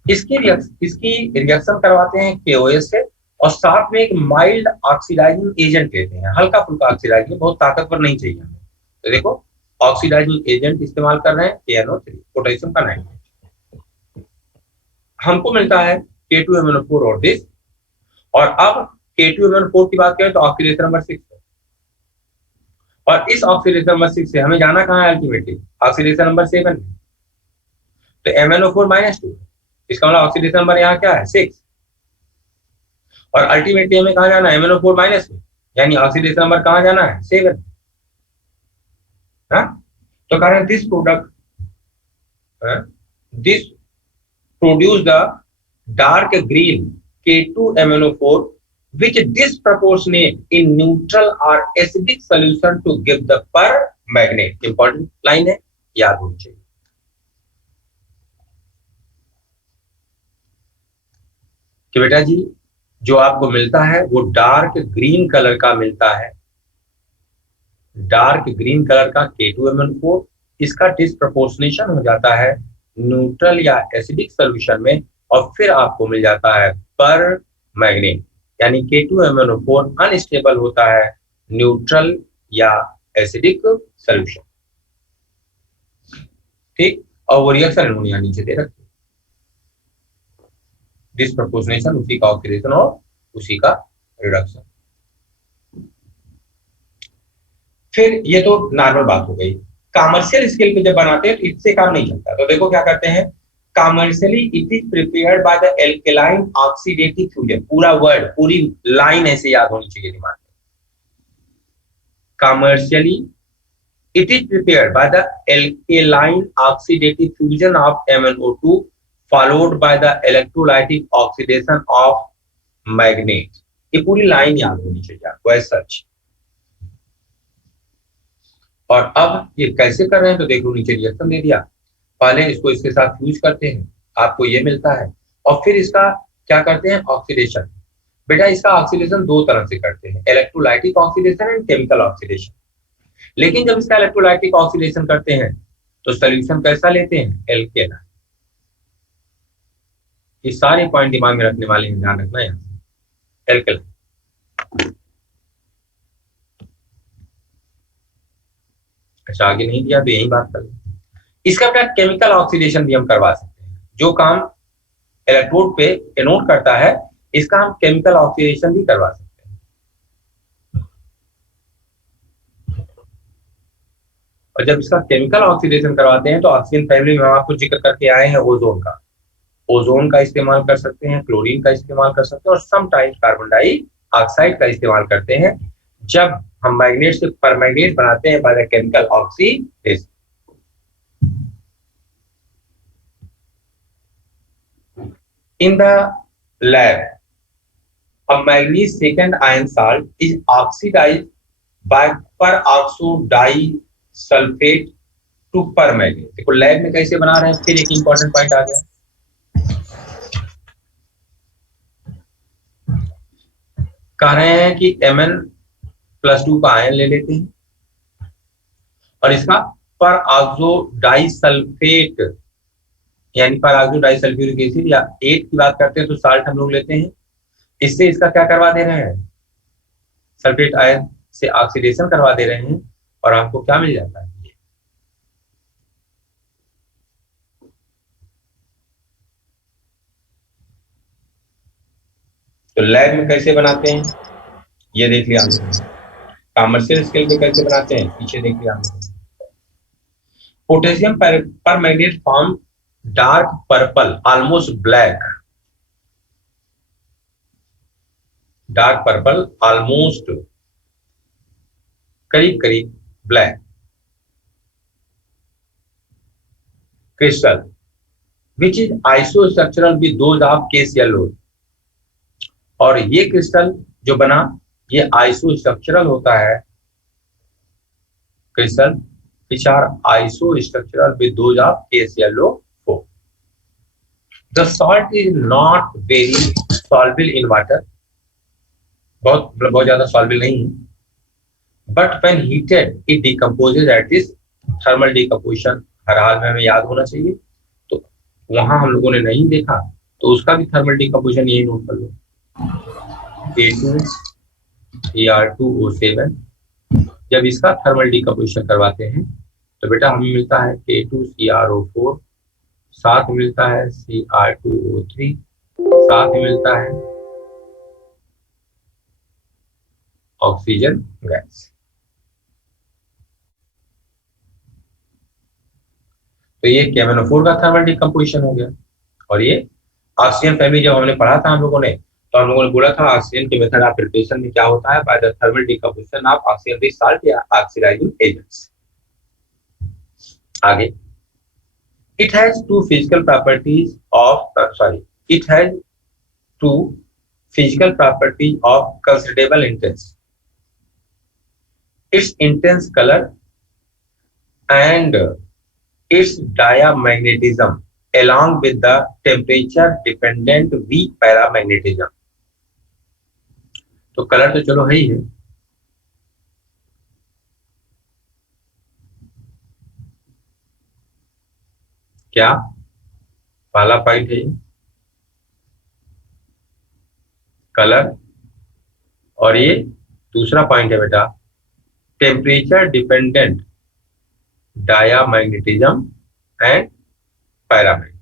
इसकी रिएक्शन करवाते हैं KOH से और साथ में एक माइल्ड ऑक्सीडाइजिंग एजेंट लेते हैं, हल्का फुल्का ऑक्सीडाइजिंग, बहुत ताकतवर नहीं चाहिए हमें। तो देखो ऑक्सीडाइजिंग एजेंट इस्तेमाल कर रहे हैं KNO3 पोटेशियम का नाइट्रेट। हमको मिलता है K2MnO4 और दिस, और अब K2MnO4 की बात करें तो ऑक्सीडेशन नंबर 6 है, और इस ऑक्सीडेशन नंबर 6 से हमें जाना कहाँ है अल्टीमेटली ऑक्सीडेशन नंबर 7 में। तो MnO4-2, इसका मतलब ऑक्सीडेशन नंबर यहाँ क्या है 6, और अल्टीमेटली हमें कहाँ जाना है MnO4- में, यानी ऑक्सीडेशन नंबर कहाँ जाना है 7। तो कह रहे हैं this produce the dark green K2MnO4 which disproportionate in neutral or acidic solution to give the permanganate। Important line है, याद होनी चाहिए। कि बेटा जी जो आपको मिलता है वो डार्क ग्रीन कलर का मिलता है, डार्क ग्रीन कलर का K2MnO4, इसका डिस्प्रपोर्शनेशन हो जाता है न्यूट्रल या एसिडिक सॉल्यूशन में, और फिर आपको मिल जाता है परमैंगनेट, यानी K2MnO4 अनस्टेबल होता है न्यूट्रल या एसिडिक सॉल्यूशन। ठीक, और वो रिएक्शन इन्होंने यहाँ नीचे दे रखी है, डिस्प्रपोर्शनेशन उसी का ऑक्सीडेशन और उसी का रिडक्शन। फिर ये तो नॉर्मल बात हो गई। कॉमर्शियल स्केल पे जब बनाते हैं तो इससे काम नहीं चलता। तो देखो क्या करते हैं, commercially it is prepared by the alkaline oxidative fusion. पूरा वर्ड, पूरी लाइन ऐसे याद होनी चाहिए दिमाग में। Commercially it is prepared by the alkaline oxidative fusion of MnO2 followed by the electrolytic oxidation of magnet. ये पूरी लाइन याद होनी चाहिए आपको एज सच। और अब ये कैसे कर रहे हैं तो देखो नीचे रिएक्शन दे दिया, पहले इसको इसके साथ फ्यूज करते हैं, आपको ये मिलता है, और फिर इसका क्या करते हैं ऑक्सीडेशन। बेटा इसका ऑक्सीडेशन दो तरह से करते हैं, electrolytic oxidation and chemical oxidation. लेकिन जब इसका इलेक्ट्रोलाइटिक ऑक्सीडेशन करते हैं तो सोल्यूशन कैसा लेते हैं एल्केलाइन। ये सारे पॉइंट दिमाग में रखने वाले हैं, ध्यान रखना है एल्केलाइन। अच्छा आगे नहीं दिया तो यही बात कर लें। इसका अपना केमिकल ऑक्सीडेशन भी हम करवा सकते हैं, जो काम इलेक्ट्रोड पे एनोड करता है इसका हम केमिकल ऑक्सीडेशन भी करवा सकते हैं। और जब इसका केमिकल ऑक्सीडेशन करवाते हैं तो ऑक्सीजन फैमिली में हम आपको जिक्र करके आए हैं ओजोन का, ओजोन का इस्तेमाल कर सकते हैं, क्लोरीन का इस्तेमाल कर सकते हैं, और सम टाइम्स कार्बन डाइऑक्साइड का इस्तेमाल करते हैं जब हम मैग्नेट से परमैंगनेट बनाते हैं by the chemical oxidation. In the lab, a manganese second iron salt is oxidized by peroxo disulfate to permanganate। देखो लैब में कैसे बना रहे हैं, फिर एक इंपॉर्टेंट पॉइंट आ गया। कह रहे हैं कि Mn+2 का आयन ले लेते हैं और इसका peroxo disulfate यानी पेरोक्सो डाइसल्फ्यूरिक एसिड या 8 की बात करते हैं तो साल्ट हम लोग लेते हैं, इससे इसका क्या करवा दे रहे हैं सल्फेट आयन से ऑक्सीडेशन करवा दे रहे हैं, और आपको क्या मिल जाता है ये। तो लैब में कैसे बनाते हैं ये देख लिया हमने। कॉमर्शियल स्केल पे कैसे बनाते हैं पीछे देख लिया हमने। Potassium permanganate form dark purple almost black, dark purple almost करीब करीब black crystal which is isostructural with those of केस येलो। और ये क्रिस्टल जो बना ये आइसोस्ट्रक्चरल होता है, crystal which are isostructural with those of case yellow 4. The salt is not very soluble in water, बहुत ज्यादा soluble नहीं है, but when heated it decomposes at this thermal decomposition। हर हाल में हमें याद होना चाहिए, तो वहां हम लोगों ने नहीं देखा तो उसका भी थर्मल डिकम्पोजिशन यही नोट कर लो। K2Cr2O7 जब इसका थर्मल डिकम्पोजिशन करवाते हैं तो बेटा हमें मिलता है K2CrO4, साथ मिलता है Cr2O3, साथ मिलता है ऑक्सीजन गैस। तो ये KMnO4 का थर्मल डिकम्पोजिशन हो गया। और ये ऑक्सीजन फैमिली जब हमने पढ़ा था हम लोगों ने, तो हम लोगों ने बोला था ऑक्सीजन के मेथड ऑफ प्रिपरेशन में क्या होता है, by the thermal decomposition of oxygen rich salt या ऑक्सीडाइजिंग एजेंट्स। आगे, it has two physical properties of considerable intensity, its intense color and its diamagnetism along with the temperature dependent weak paramagnetism। तो कलर तो चलो है ही है, क्या पहला पॉइंट है कलर, और ये दूसरा पॉइंट है बेटा temperature dependent diamagnetism and paramagnetism.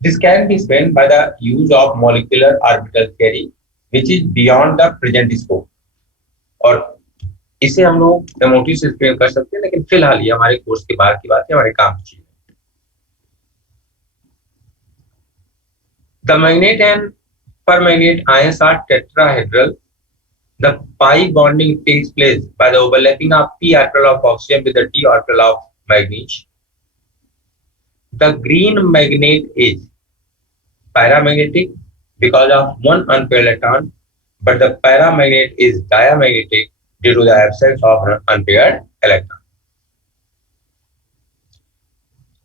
This can be explained by the use of molecular orbital theory which is beyond the present scope। और इसे हम लोग एमओटी से एक्सप्लेन कर सकते हैं, लेकिन फिलहाल ये हमारे कोर्स के बाहर की बात है, हमारे काम की चीज है। The magnet and permanganate ions are tetrahedral। The pi bonding takes place by the overlapping of p orbital of oxygen with the d orbital of manganese। The green magnet is paramagnetic because of one unpaired electron, but the paramagnet is diamagnetic due to the absence of an unpaired electron।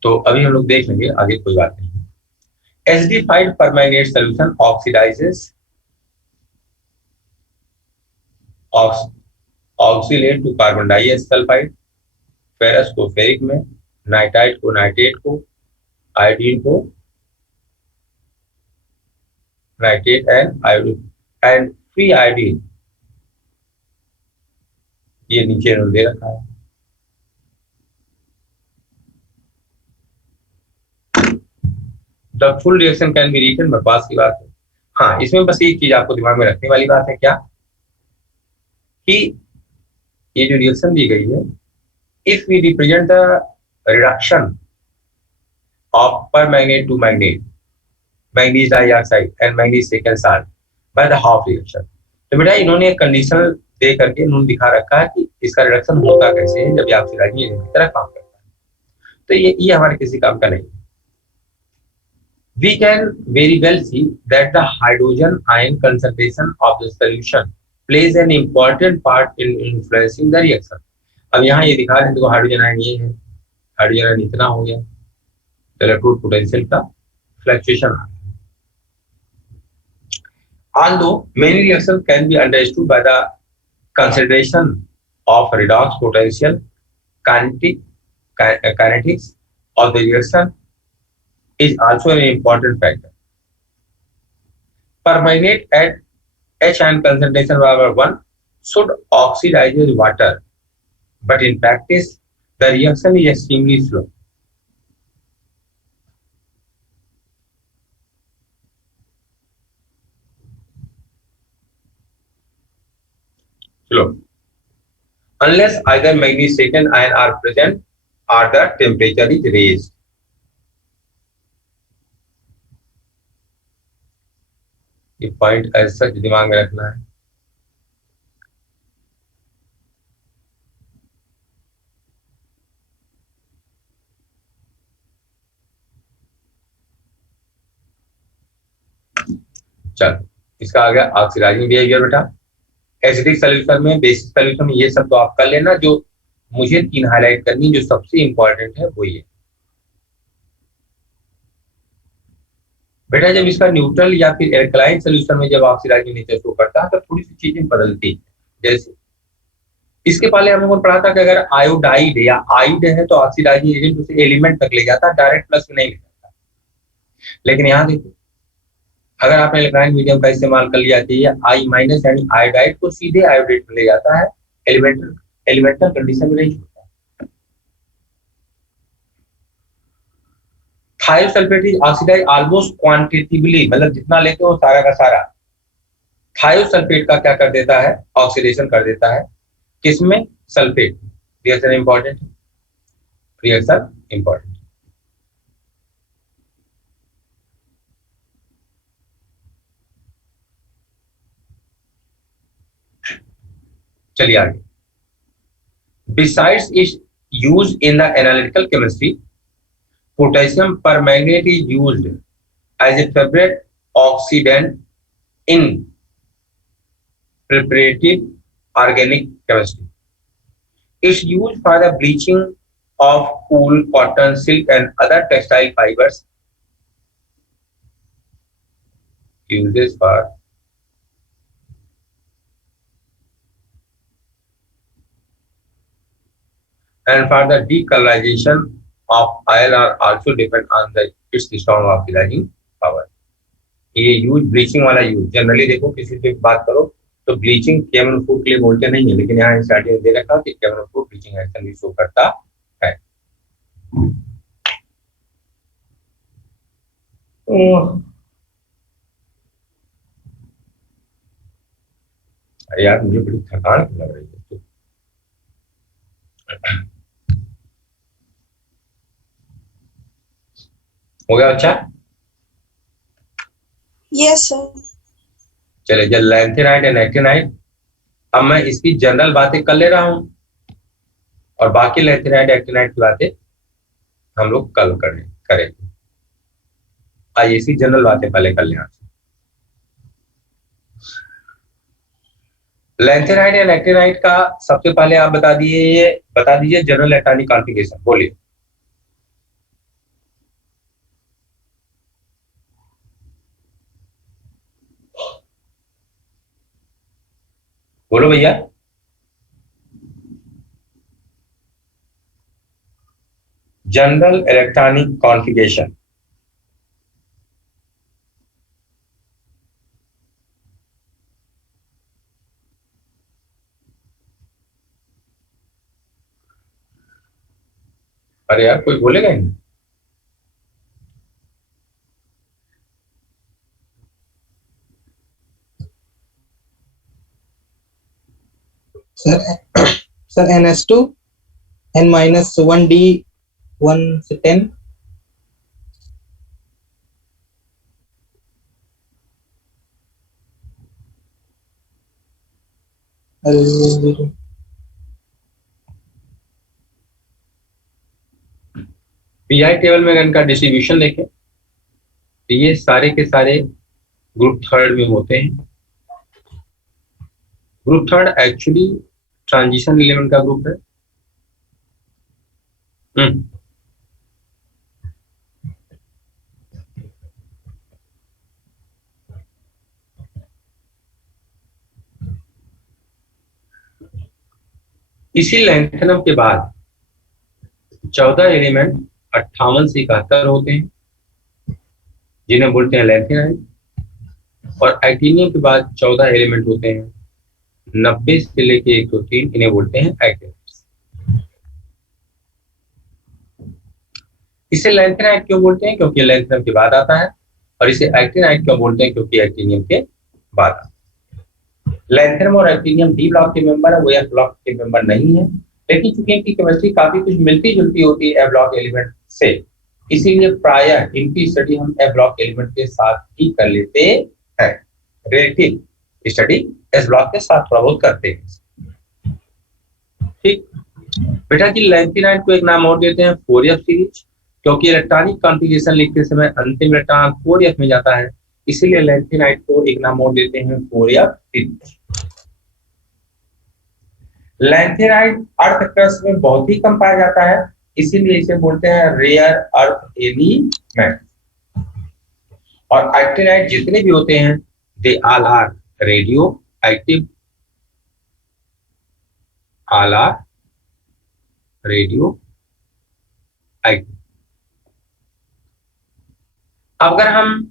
तो अभी हम लोग देख लेंगे आगे, कोई बात नहीं। Acidified permanganate solution oxidizes oxalate to carbon disulfide, ferrous को फेरिक में, नाइट्राइट को नाइट्रेट को, आयोडीन को nitrate and iodine and free iodine, ये नीचे दे रखा है। The full reaction can be written, बकवास की बात है। हाँ, इसमें बस एक चीज आपको दिमाग में रखने वाली बात है क्या, कि ये जो रिएक्शन दी गई है, if we represent the reduction of permanganate to manganate, manganese dioxide and manganese second salt by the half reaction, तो बेटा इन्होंने एक कंडीशन दे करके इन्होंने दिखा रखा है कि इसका रिडक्शन होता कैसे है जब ये ऑक्सीडाइजिंग एजेंट की तरह काम करता है। तो ये हमारे किसी काम का नहीं है। We can very well see that the hydrogen ion concentration of the solution plays an important part in influencing the reaction। अब यहाँ ये दिखा रहे हैं, देखो हाइड्रोजन आयन ये है, हाइड्रोजन आयन इतना हो गया, इलेक्ट्रोड पोटेंशियल का फ्लक्चुएशन आ गया। Although many reactions can be understood by the consideration of redox potential, kinetics of the reaction is also an important factor। Permanganate at H ion concentration over 1 should oxidize water, but in practice the reaction is extremely slow। चलो, unless either manganese second ion are present or the temperature is raised. ये पॉइंट ऐसा दिमाग में रखना है। चलो, इसका आ गया ऑक्सीडाइजिंग बिहेवियर बेटा। एसिडिक सॉल्यूशन में, बेसिक सॉल्यूशन में, ये सब तो आप कर लेना। जो मुझे 3 हाईलाइट करनी, जो सबसे इंपॉर्टेंट है वो ये बेटा। जब इसका न्यूट्रल या फिर एल्कलाइन सॉल्यूशन में जब ऑक्सीडाइजिंग नेचर शो करता है तो थोड़ी सी चीजें बदलती है। जैसे इसके पहले हम लोगों ने पढ़ा था कि अगर आयोडाइड या आइड है तो ऑक्सीडाइजिंग एजेंट उसे एलिमेंट तक ले जाता, डायरेक्ट प्लस में नहीं ले जाता। लेकिन यहाँ देखो, अगर आपने इलेक्ट्रॉनिक मीडियम का इस्तेमाल कर लिया तो आई माइनस यानी आयोडाइड को सीधे आयोडेट में ले जाता है, एलिमेंटल कंडीशन में नहीं छोड़ता। Thiosulphate is oxidize almost quantitatively, मतलब जितना लेते हो सारा का सारा। थायोसल्फेट का क्या कर देता है, ऑक्सीडेशन कर देता है। किसमें? Sulphate. Reaction important, reaction important. चलिए आगे। Besides its use in the analytical chemistry, potassium permanganate is used as a favorite oxidant in preparative organic chemistry. It's used for the bleaching of wool, cotton, silk, and other textile fibers. Uses for and for the decolorization of oil are also depend on the its strong oxidizing power. ये यूज ब्लीचिंग वाला यूज जनरली देखो, किसी से बात करो तो ब्लीचिंग केवल फूड के लिए बोलते नहीं है, लेकिन यहाँ स्टार्टिंग में दे रखा कि केवल फूड ब्लीचिंग एक्शन भी शो करता है। अरे यार, मुझे बड़ी थकान लग रही है। हो गया अच्छा? Yes, sir. चले, जब लैंथेनाइड एंड एक्टिनाइड, अब मैं इसकी जनरल बातें कर ले रहा हूं और बाकी लैंथेनाइड एक्टिनाइड की बातें हम लोग कल करेंगे। आइए इसकी जनरल बातें पहले कर लें। लैंथेनाइड एंड एक्टिनाइड का सबसे पहले आप बता दीजिए जनरल एटॉमिक कॉन्फ़िगरेशन। बोलिए। बोलो भैया। General electronic configuration. अरे यार, कोई बोलेगा नहीं। सर NH2 N-1D 1 से 10 पीआई टेबल में इनका डिस्ट्रीब्यूशन देखें तो ये सारे के सारे ग्रुप थर्ड में होते हैं। Group third actually transition element का ग्रुप है। इसी लैंथेनम के बाद 14 एलिमेंट 58 से 71 होते हैं, जिन्हें बोलते हैं लैंथेनाइड। और एक्टिनियम के बाद 14 एलिमेंट होते हैं 90 से लेके 103, इन्हें बोलते हैं एक्टिनाइड। इसे लैंथेनाइड क्यों बोलते हैं? क्योंकि लैंथेनम के बाद आता है। और इसे एक्टिनाइड क्यों बोलते हैं? क्योंकि एक्टिनियम के बाद आता है। लैंथेनम और एक्टिनियम डी ब्लॉक के मेंबर है, वो एफ ब्लॉक के मेंबर नहीं है, लेकिन चूंकि इनकी केमिस्ट्री काफी कुछ मिलती जुलती होती है एफ ब्लॉक एलिमेंट से, इसीलिए प्रायः इनकी स्टडी हम एफ ब्लॉक एलिमेंट के साथ ही कर लेते हैं। रिलेटिव स्टडी एस ब्लॉक के साथ थोड़ा बहुत करते हैं। ठीक बेटा जी, लैंथेनाइड को एक नाम और देते हैं 4f सीरीज, क्योंकि इलेक्ट्रॉनिक कॉन्फ़िगरेशन लिखते समय अंतिम इलेक्ट्रॉन 4f में जाता है, इसीलिए लैंथेनाइड को एक नाम और देते हैं 4f series. Lanthanide earth crust में बहुत ही कम पाया जाता है, इसीलिए इसे बोलते हैं रेयर अर्थ एलिमेंट। और एक्टिनाइड जितने भी होते हैं they all are radioactive, all are radioactive. अगर हम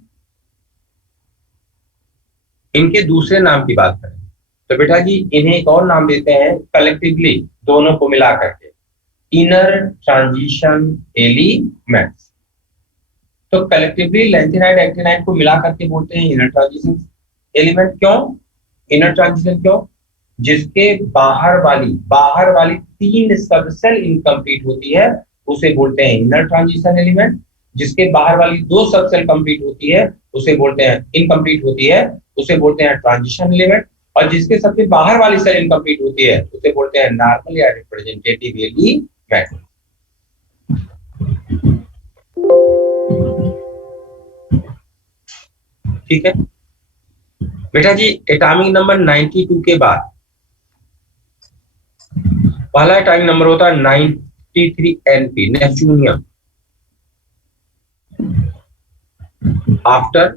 इनके दूसरे नाम की बात करें तो बेटा जी इन्हें एक और नाम देते हैं कलेक्टिवली, दोनों को मिला करके इनर ट्रांजिशन एलिमेंट्स। तो कलेक्टिवली लैंथेनाइड एक्टिनाइड को मिला करके बोलते हैं इनर ट्रांजिशन एलिमेंट। क्यों इनर ट्रांजिशन? क्यों? जिसके बाहर वाली 3 सब सेल इनकम्प्लीट होती है उसे बोलते हैं इनर ट्रांजिशन एलिमेंट। जिसके बाहर वाली 2 सब सेल कंप्लीट होती है उसे बोलते हैं इनकम्प्लीट होती है, उसे बोलते हैं ट्रांजिशन एलिमेंट। और जिसके सबसे बाहर वाली सेल इनकम्प्लीट होती है उसे बोलते हैं नॉर्मल या रिप्रेजेंटेटिव एलिमेंट। ठीक है बेटा जी, एटॉमिक नंबर 92 के बाद पहला एटॉमिक नंबर होता है 93 Np नेप्च्यूनियम। आफ्टर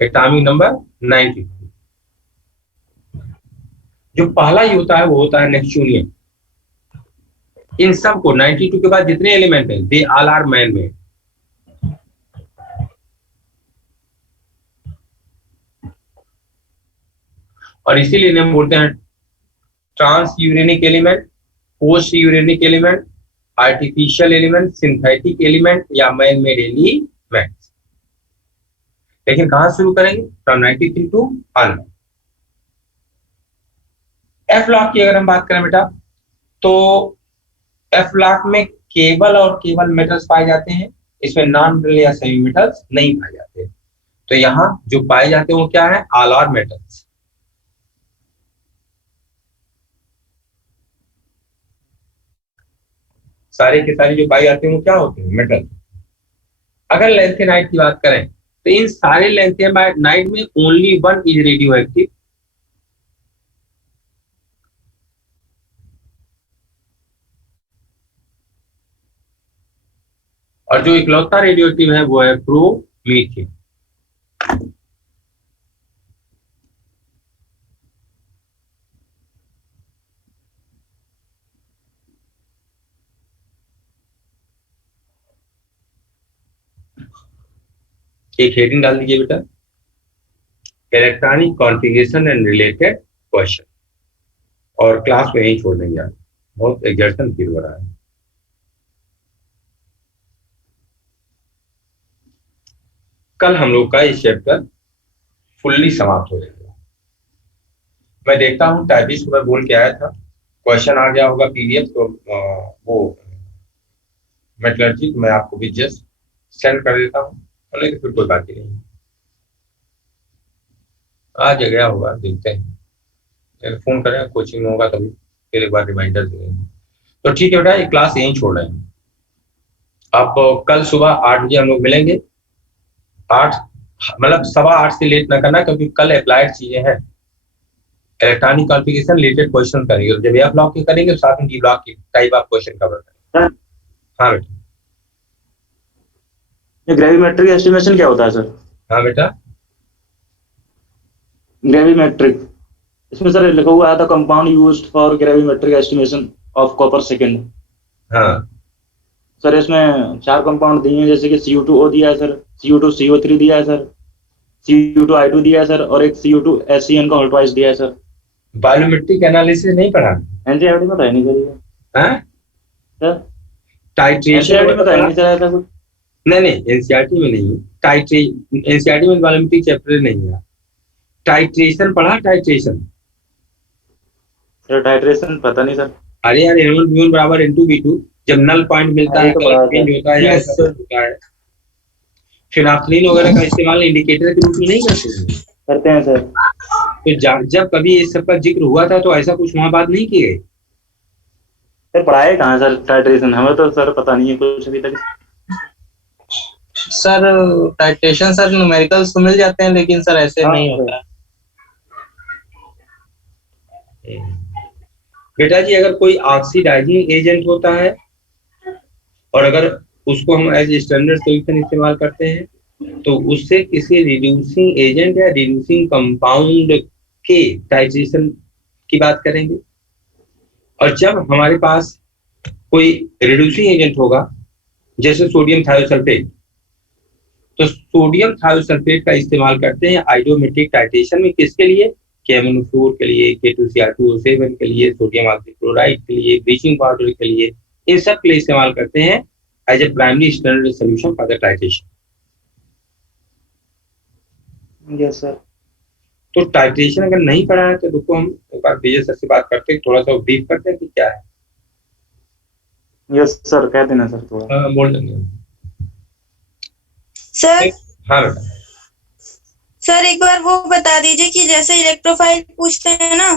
एटॉमिक नंबर 92 जो पहला ही होता है वो होता है नेप्च्यूनियम। इन सब को 92 के बाद जितने एलिमेंट हैं they all are man made. और इसीलिए इन्हें बोलते हैं transuranic element, post uranic element, artificial element, synthetic element या मैन मेड एलिमेंट। लेकिन कहां शुरू करेंगे? From 93 to 100। एफ ब्लॉक की अगर हम बात करें बेटा तो एफ ब्लॉक में केवल और केवल मेटल्स पाए जाते हैं, इसमें नॉन मेटल या सेमी मेटल्स नहीं पाए जाते। तो यहाँ जो पाए जाते हैं वो क्या है? All are metals. सारे के सारे जो पाए जाते हैं वो क्या होते हैं? मेटल। अगर लैंथेनाइड की बात करें तो इन सारे लैंथेनाइड में only one is radio active. और जो इकलौता रेडियो एक्टिव है वो है प्रोमीथियम। एक हेडिंग डाल दीजिए बेटा, electronic configuration and related question. और क्लास में यही छोड़ देंगे, बहुत एग्जर्शन फील हो रहा है। कल हम लोग का ये चैप्टर फुल्ली समाप्त हो जाएगा। मैं देखता हूँ टाइपिस्ट को मैं बोल के आया था, क्वेश्चन आ गया होगा पीडीएफ, तो वो मेटलर्जी मैं आपको भी जस्ट सेंड कर देता हूँ, नहीं तो फिर कोई बात ही नहीं। आ गया होगा, देखते हैं, फोन करें कोचिंग में होगा तभी फिर एक बार रिमाइंडर देंगे। तो ठीक है बेटा, ये क्लास यहीं छोड़ रहे हैं। अब कल सुबह 8 बजे हम लोग मिलेंगे। 8 मतलब 7:15 से लेट ना करना, क्योंकि कल अप्लाइड चीजें हैं। इलेक्ट्रॉनिक कॉन्फ़िगरेशन रिलेटेड क्वेश्चन करेंगे, जब ए ब्लॉक के करेंगे तो साथ में डी ब्लॉक की टाइप ऑफ क्वेश्चन कवर करेंगे। हाँ बेटा। ये ग्रेविमेट्रिक एस्टिमेशन क्या होता है सर? हाँ बेटा, ग्रेविमेट्रिक, इसमें सर लिखा हुआ है the compound used for gravimetric estimation of copper second. हाँ सर इसमें 4 कंपाउंड दिए हैं, जैसे कि Cu2O दिया है सर, Cu2CO3 दिया है सर, Cu2I2 दिया है सर, और एक Cu2SCN का होल ट्वाइस दिया है सर। बायोमेट्रिक एनालिसिस नहीं पढ़ा? एनसीईआरटी में तो है नहीं सर। हाँ सर टाइट्रेशन एनसीईआरटी में तो है नहीं सर ऐसा कुछ। नहीं एनसीईआरटी में नहीं है, एनसीईआरटी में बायोमेट्रिक चैप्टर नहीं है। टाइट्रेशन पढ़ा? टाइट्रेशन सर टाइट्रेशन पता नहीं सर। अरे यार N1 V1 बराबर N2 V2, जब नल पॉइंट मिलता है कलर चेंज होता है या ऐसा कुछ होता है, फिनाफ्थलीन वगैरह का इस्तेमाल इंडिकेटर के रूप में नहीं करते हैं? करते हैं सर। तो जब कभी इस सब का जिक्र हुआ था तो ऐसा कुछ वहां बात नहीं की गई? सर पढ़ाए कहाँ सर टाइट्रेशन? हमें तो सर पता नहीं है कुछ अभी तक। सर टाइट्रेशन सर न्यूमेरिकल्स तो मिल जाते हैं लेकिन सर ऐसे नहीं होता है। बेटा जी, अगर कोई ऑक्सीडाइजिंग एजेंट होता है और अगर उसको हम एज स्टैंडर्ड सॉल्यूशन इस्तेमाल करते हैं तो उससे किसी रिड्यूसिंग एजेंट या रिड्यूसिंग कंपाउंड के टाइट्रेशन की बात करेंगे। और जब हमारे पास कोई रिड्यूसिंग एजेंट होगा जैसे सोडियम थायोसल्फेट, तो सोडियम थायोसल्फेट का इस्तेमाल करते हैं आइडोमेट्रिक टाइट्रेशन में। किसके लिए? KMnO4 के लिए, K2Cr2O7 के लिए, सोडियम ऑक्सीक्लोराइड के लिए, ब्लीचिंग पाउडर के लिए, इन सब के लिए इस्तेमाल करते हैं as a primary standard solution for the titration. Yes sir. तो टाइट्रेशन अगर नहीं पढ़ा है तो रुको हम एक बार विजय सर से बात करते हैं, थोड़ा सा ब्रीफ करते हैं कि क्या है। यस सर कह देना सर थोड़ा। हाँ बोल देंगे सर हाँ बेटा। सर एक बार वो बता दीजिए कि जैसे इलेक्ट्रोफाइल पूछते हैं ना,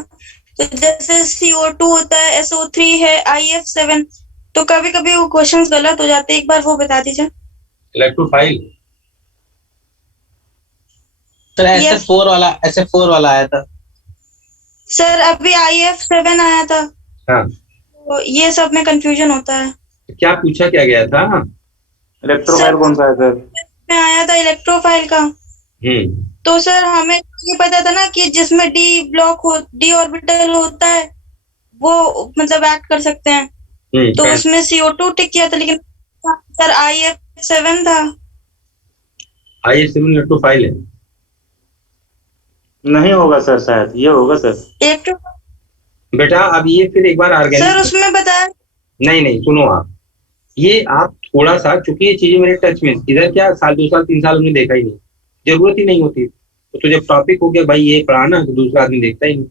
तो जैसे CO2 होता है, SO3 है, IF7, तो कभी कभी वो क्वेश्चंस गलत हो जाते हैं, एक बार वो बता दीजिए। इलेक्ट्रोफाइल सर SF4 वाला आया था। सर अभी IF7 आया था, हाँ, तो ये सब में कंफ्यूजन होता है। क्या पूछा क्या गया था? इलेक्ट्रोफाइल कौन सा है सर? में आया था इलेक्ट्रोफाइल का, तो सर हमें ये पता था ना कि जिसमें डी ऑर्बिटल होता है वो मतलब एक्ट कर सकते हैं, तो उसमें CO2 टिक किया था, लेकिन सर IF7 था। IF7 इलेक्ट्रोफाइल है? नहीं होगा सर, शायद ये होगा सर। बेटा अब ये फिर एक बार ऑर्गेनिक सर उसमें बताया नहीं सुनो आप, ये आप थोड़ा सा, चूंकि ये चीजें मेरे टच में, इधर क्या साल 2 साल 3 साल हमने देखा ही नहीं, जरूरत ही नहीं होती। तो जब टॉपिक हो गया भाई ये पढ़ाना, तो दूसरा आदमी देखता ही नहीं।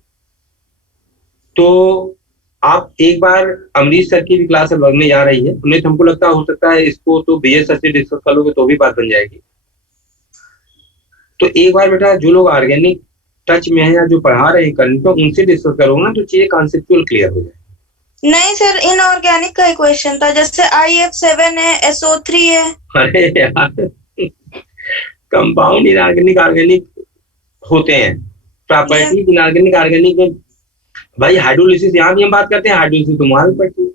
तो आप एक बार अमरीश सर की भी क्लास अब लगने जा रही है, उन्हें तो हमको लगता हो सकता है इसको तो विजय सर से डिस्कस कर लोगे तो भी बात बन जाएगी। तो एक बार बेटा जो लोग ऑर्गेनिक टच में है या जो पढ़ा रहे हैं करंट, उनसे डिस्कस करोगे ना तो चीजें कॉन्सेप्चुअल क्लियर हो जाए। नहीं सर, इनऑर्गेनिक का ही क्वेश्चन था, जैसे IF7 है, SO3 है। अरे यार कंपाउंड इनऑर्गेनिक ऑर्गेनिक होते हैं, प्रॉपर्टी इनऑर्गेनिक ऑर्गेनिक में भाई हाइड्रोलिसिस यहाँ भी हम बात करते हैं, हाइड्रोलिसिस तो वहां भी पड़ती है।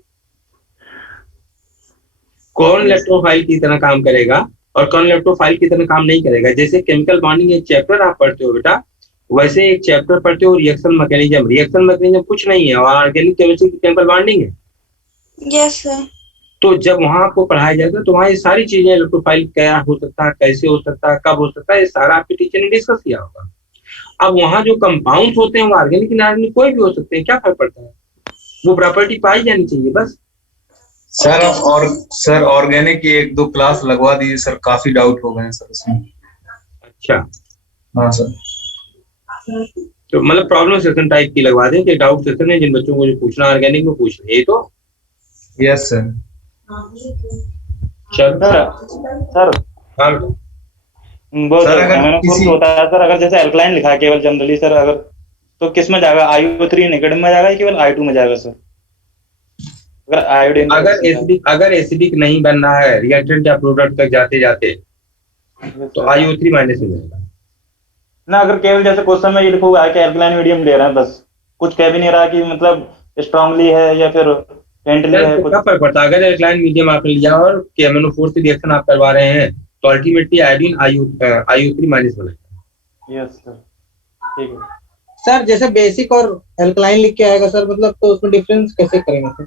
कौन इलेक्ट्रोफाइल की तरह काम करेगा और कौन इलेक्ट्रोफाइल की तरह काम नहीं करेगा। जैसे केमिकल बॉन्डिंग एक चैप्टर आप पढ़ते हो बेटा, वैसे एक चैप्टर पढ़ते हो रिएक्शन मैकेनिज्म। रिएक्शन मैकेनिज्म कुछ नहीं है, और ऑर्गेनिक केमिस्ट्री की केमिकल बॉन्डिंग है। Yes sir. तो जब वहां आपको पढ़ाया जाएगा तो वहां ये सारी चीजें, इलेक्ट्रोफाइल क्या हो सकता है, कैसे हो सकता है, कब हो सकता है, ये सारा आपके टीचर ने डिस्कस किया होगा। अब वहां जो कंपाउंड होते हैं वो ऑर्गेनिक इनऑर्गेनिक कोई भी हो सकते हैं, क्या फर्क पड़ता है, वो प्रॉपर्टी पाई जानी चाहिए बस। सर और सर ऑर्गेनिक की 1-2 क्लास लगवा दीजिए सर, काफी डाउट हो गए हैं सर इसमें। अच्छा हाँ सर। तो मतलब प्रॉब्लम सेशन टाइप की लगवा दें कि डाउट सेशन है, जिन बच्चों को जो पूछना ऑर्गेनिक में पूछ लें, ये तो। Yes sir. चल सर हाँ बेटा। वो सर, अगर मैंने किसी- होता है सर, अगर जैसे एल्कलाइन लिखा है केवल जनरली सर, अगर तो किस में जाएगा? IO3 नेगेटिव में जाएगा या केवल I2 में जाएगा सर? अगर आयोडीन अगर एसिडिक नहीं बनना है रिएक्टेंट या प्रोडक्ट तक जाते जाते तो IO3 माइनस में जाएगा ना। अगर केवल जैसे क्वेश्चन में ये लिखा हुआ है कि एल्कलाइन मीडियम ले रहे हैं, बस कुछ कह भी नहीं रहा कि मतलब स्ट्रांगली है या फिर फेंटली है तो कुछ। क्या फर्क पड़ता है? अगर एल्कलाइन मीडियम आपने लिया और KMnO4 से रिएक्शन आप करवा रहे हैं तो अल्टीमेटली आयोडीन IO3 माइनस बनेगा। यस सर, ठीक है सर। जैसे बेसिक और एल्कलाइन लिख के आएगा सर, मतलब तो उसमें डिफरेंस कैसे करेंगे सर?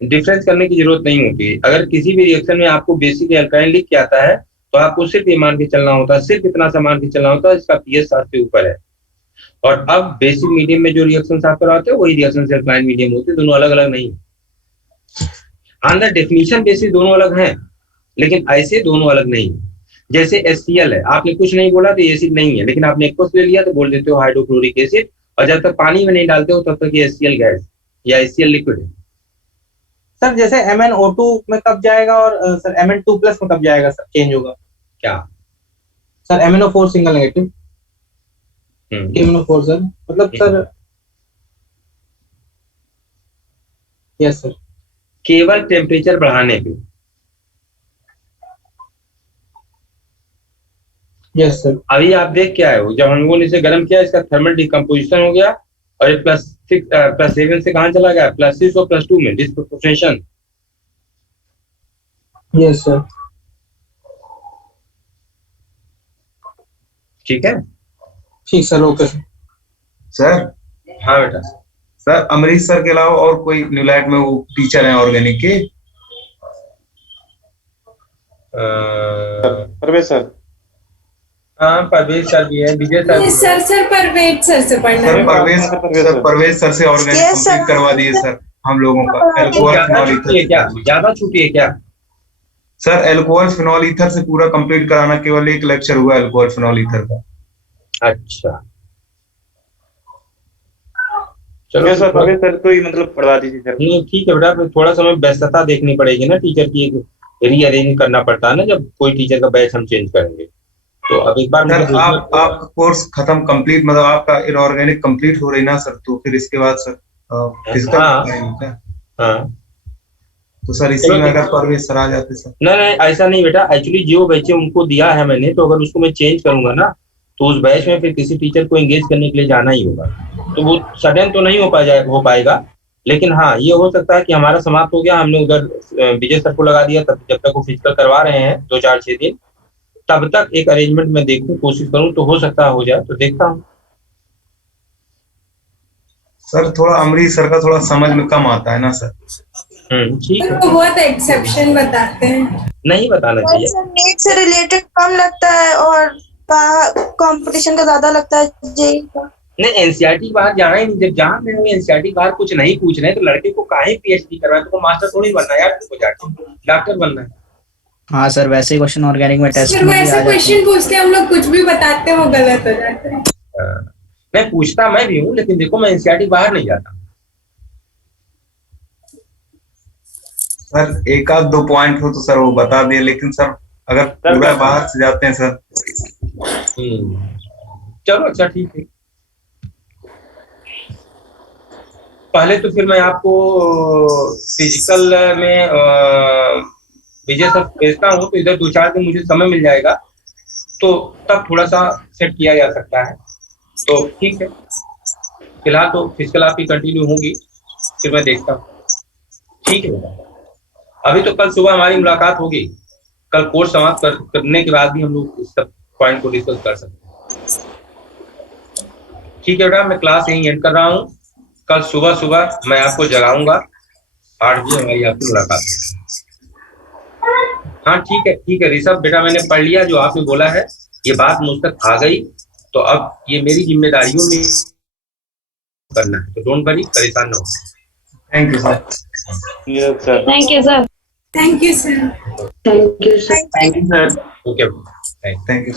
डिफरेंस करने की जरूरत नहीं होती। अगर किसी भी रिएक्शन में आपको बेसिक एल्काइन लिख के आता है तो आपको सिर्फ ये मान के चलना होता है, सिर्फ इतना सा मान के चलना होता है इसका pH 7 से ऊपर है। और अब बेसिक मीडियम में जो रिएक्शन आप करवाते हो वही रिएक्शन एल्काइन मीडियम होते हैं, दोनों अलग अलग नहीं। ऑन द डेफिनेशन बेसिस दोनों अलग हैं, लेकिन ऐसे दोनों अलग नहीं। जैसे HCl है, आपने कुछ नहीं बोला तो एसिड नहीं है, लेकिन आपने एक्वस ले लिया तो बोल देते हो हाइड्रोक्लोरिक एसिड, और जब तक पानी में नहीं डालते हो तब तक ये HCl गैस या HCl लिक्विड है। सर जैसे MnO2 में कब जाएगा और सर Mn2 प्लस में कब जाएगा सर, चेंज होगा क्या sir? MnO4 single negative, MnO4 sir, मतलब सर यस सर, केवल टेम्परेचर बढ़ाने पे। Yes sir. अभी आप देख के आए हो, जब हम लोगों ने इसे गर्म किया इसका थर्मल डिकम्पोजिशन हो गया और ये +7 से कहां चला गया, +6 और +2 में डिस्प्रोपोर्शनेशन। Yes sir. ठीक है, ठीक सर, ओके सर। सर हाँ बेटा। सर अमरीश सर के अलावा और कोई न्यूलाइट में वो टीचर हैं ऑर्गेनिक के? परवेज सर। हाँ परवेज सर भी है, विजय सर भी है। सर परवेज सर से पढ़ना सर है। परवेज सर से ऑर्गेनिक Yes, sir. कंप्लीट करवा दिए सर हम लोगों का। एल्कोहल ज्यादा फिनॉल छुट्टी है क्या, ईथर ज्यादा छुट्टी है क्या? सर एल्कोहल फिनॉल ईथर से पूरा कंप्लीट कराना, केवल एक लेक्चर हुआ एल्कोहल फिनॉल ईथर का। अच्छा चलो ओके सर, परवेज सर को ही मतलब पढ़वा दीजिए सर। नहीं ठीक है बेटा, फिर थोड़ा समय व्यस्तता देखनी पड़ेगी ना, टीचर की रीअरेंज करना पड़ता है ना, जब कोई टीचर का बैच हम चेंज करेंगे तो अब एक बार मुझे सर आपका कोर्स खत्म कंप्लीट, मतलब आपका इनऑर्गेनिक कंप्लीट हो रही ना सर, तो फिर इसके बाद सर फिजिकल हाँ। क्या? हाँ तो सर इसी में अगर परवेज सर आ जाते सर। नहीं ऐसा नहीं बेटा, एक्चुअली जो बैच उनको दिया है मैंने, तो अगर उसको मैं चेंज करूंगा ना तो उस बैच में फिर किसी टीचर को एंगेज करने के लिए जाना ही होगा, तो वो सडन तो नहीं हो पाएगा, लेकिन हाँ ये हो सकता है कि हमारा समाप्त हो गया, हमने उधर विजय सर को लगा दिया, तब जब तक वो फिजिकल करवा रहे हैं 2-4-6 दिन, तब तक एक अरेंजमेंट में देखूं, कोशिश करूं, तो हो सकता है हो जाए, तो देखता हूं। सर थोड़ा अमरीश सर का थोड़ा समझ में कम आता है ना सर। ठीक है, वो बहुत एक्सेप्शन बताते हैं। नहीं बताना चाहिए। सर नीट से रिलेटेड कम लगता है और कंपटीशन का ज्यादा लगता है जेई का। नहीं एनसीईआरटी बाहर जाना ही नहीं, जब जान रहे हो एनसीईआरटी बाहर कुछ नहीं पूछ रहे तो लड़के को काहे PhD करवाए, तो मास्टर थोड़ी बनना है यार, तुमको जाके डॉक्टर बनना है। हाँ सर, वैसे ही क्वेश्चन ऑर्गेनिक में टेस्ट फिर वो ऐसे क्वेश्चन पूछते हैं, हम लोग कुछ भी बताते हैं वो गलत हो जाता है। मैं पूछता मैं भी हूँ, लेकिन देखो मैं एनसीईआरटी बाहर नहीं जाता। सर एक आध 2 पॉइंट हो तो सर वो बता दिए, लेकिन सर अगर पूरा बाहर से जाते हैं सर। चलो अच्छा ठीक है, पहले तो फिर मैं आपको फिजिकल में विजय सर भेजता हूँ, तो इधर 2-4 दिन मुझे समय मिल जाएगा, तो तब थोड़ा सा सेट किया जा सकता है, तो ठीक है। फिलहाल तो फिजिकल आपकी कंटिन्यू होगी, फिर मैं देखता हूँ, ठीक है बेटा। अभी तो कल सुबह हमारी मुलाकात होगी, कल कोर्स समाप्त करने के बाद भी हम लोग इस सब पॉइंट को डिस्कस कर सकते हैं, ठीक है बेटा। मैं क्लास यहीं एंड कर रहा हूँ, कल सुबह मैं आपको जगाऊंगा, 8 बजे हमारी आपकी मुलाकात है। हाँ ठीक है ऋषभ बेटा, मैंने पढ़ लिया जो आपने बोला है, ये बात मुझ तक आ गई, तो अब ये मेरी जिम्मेदारियों में करना है, तो डोंट वरी, परेशान ना हो। Thank you sir. Thank you, sir. Thank you sir. Thank you sir. Okay thank you.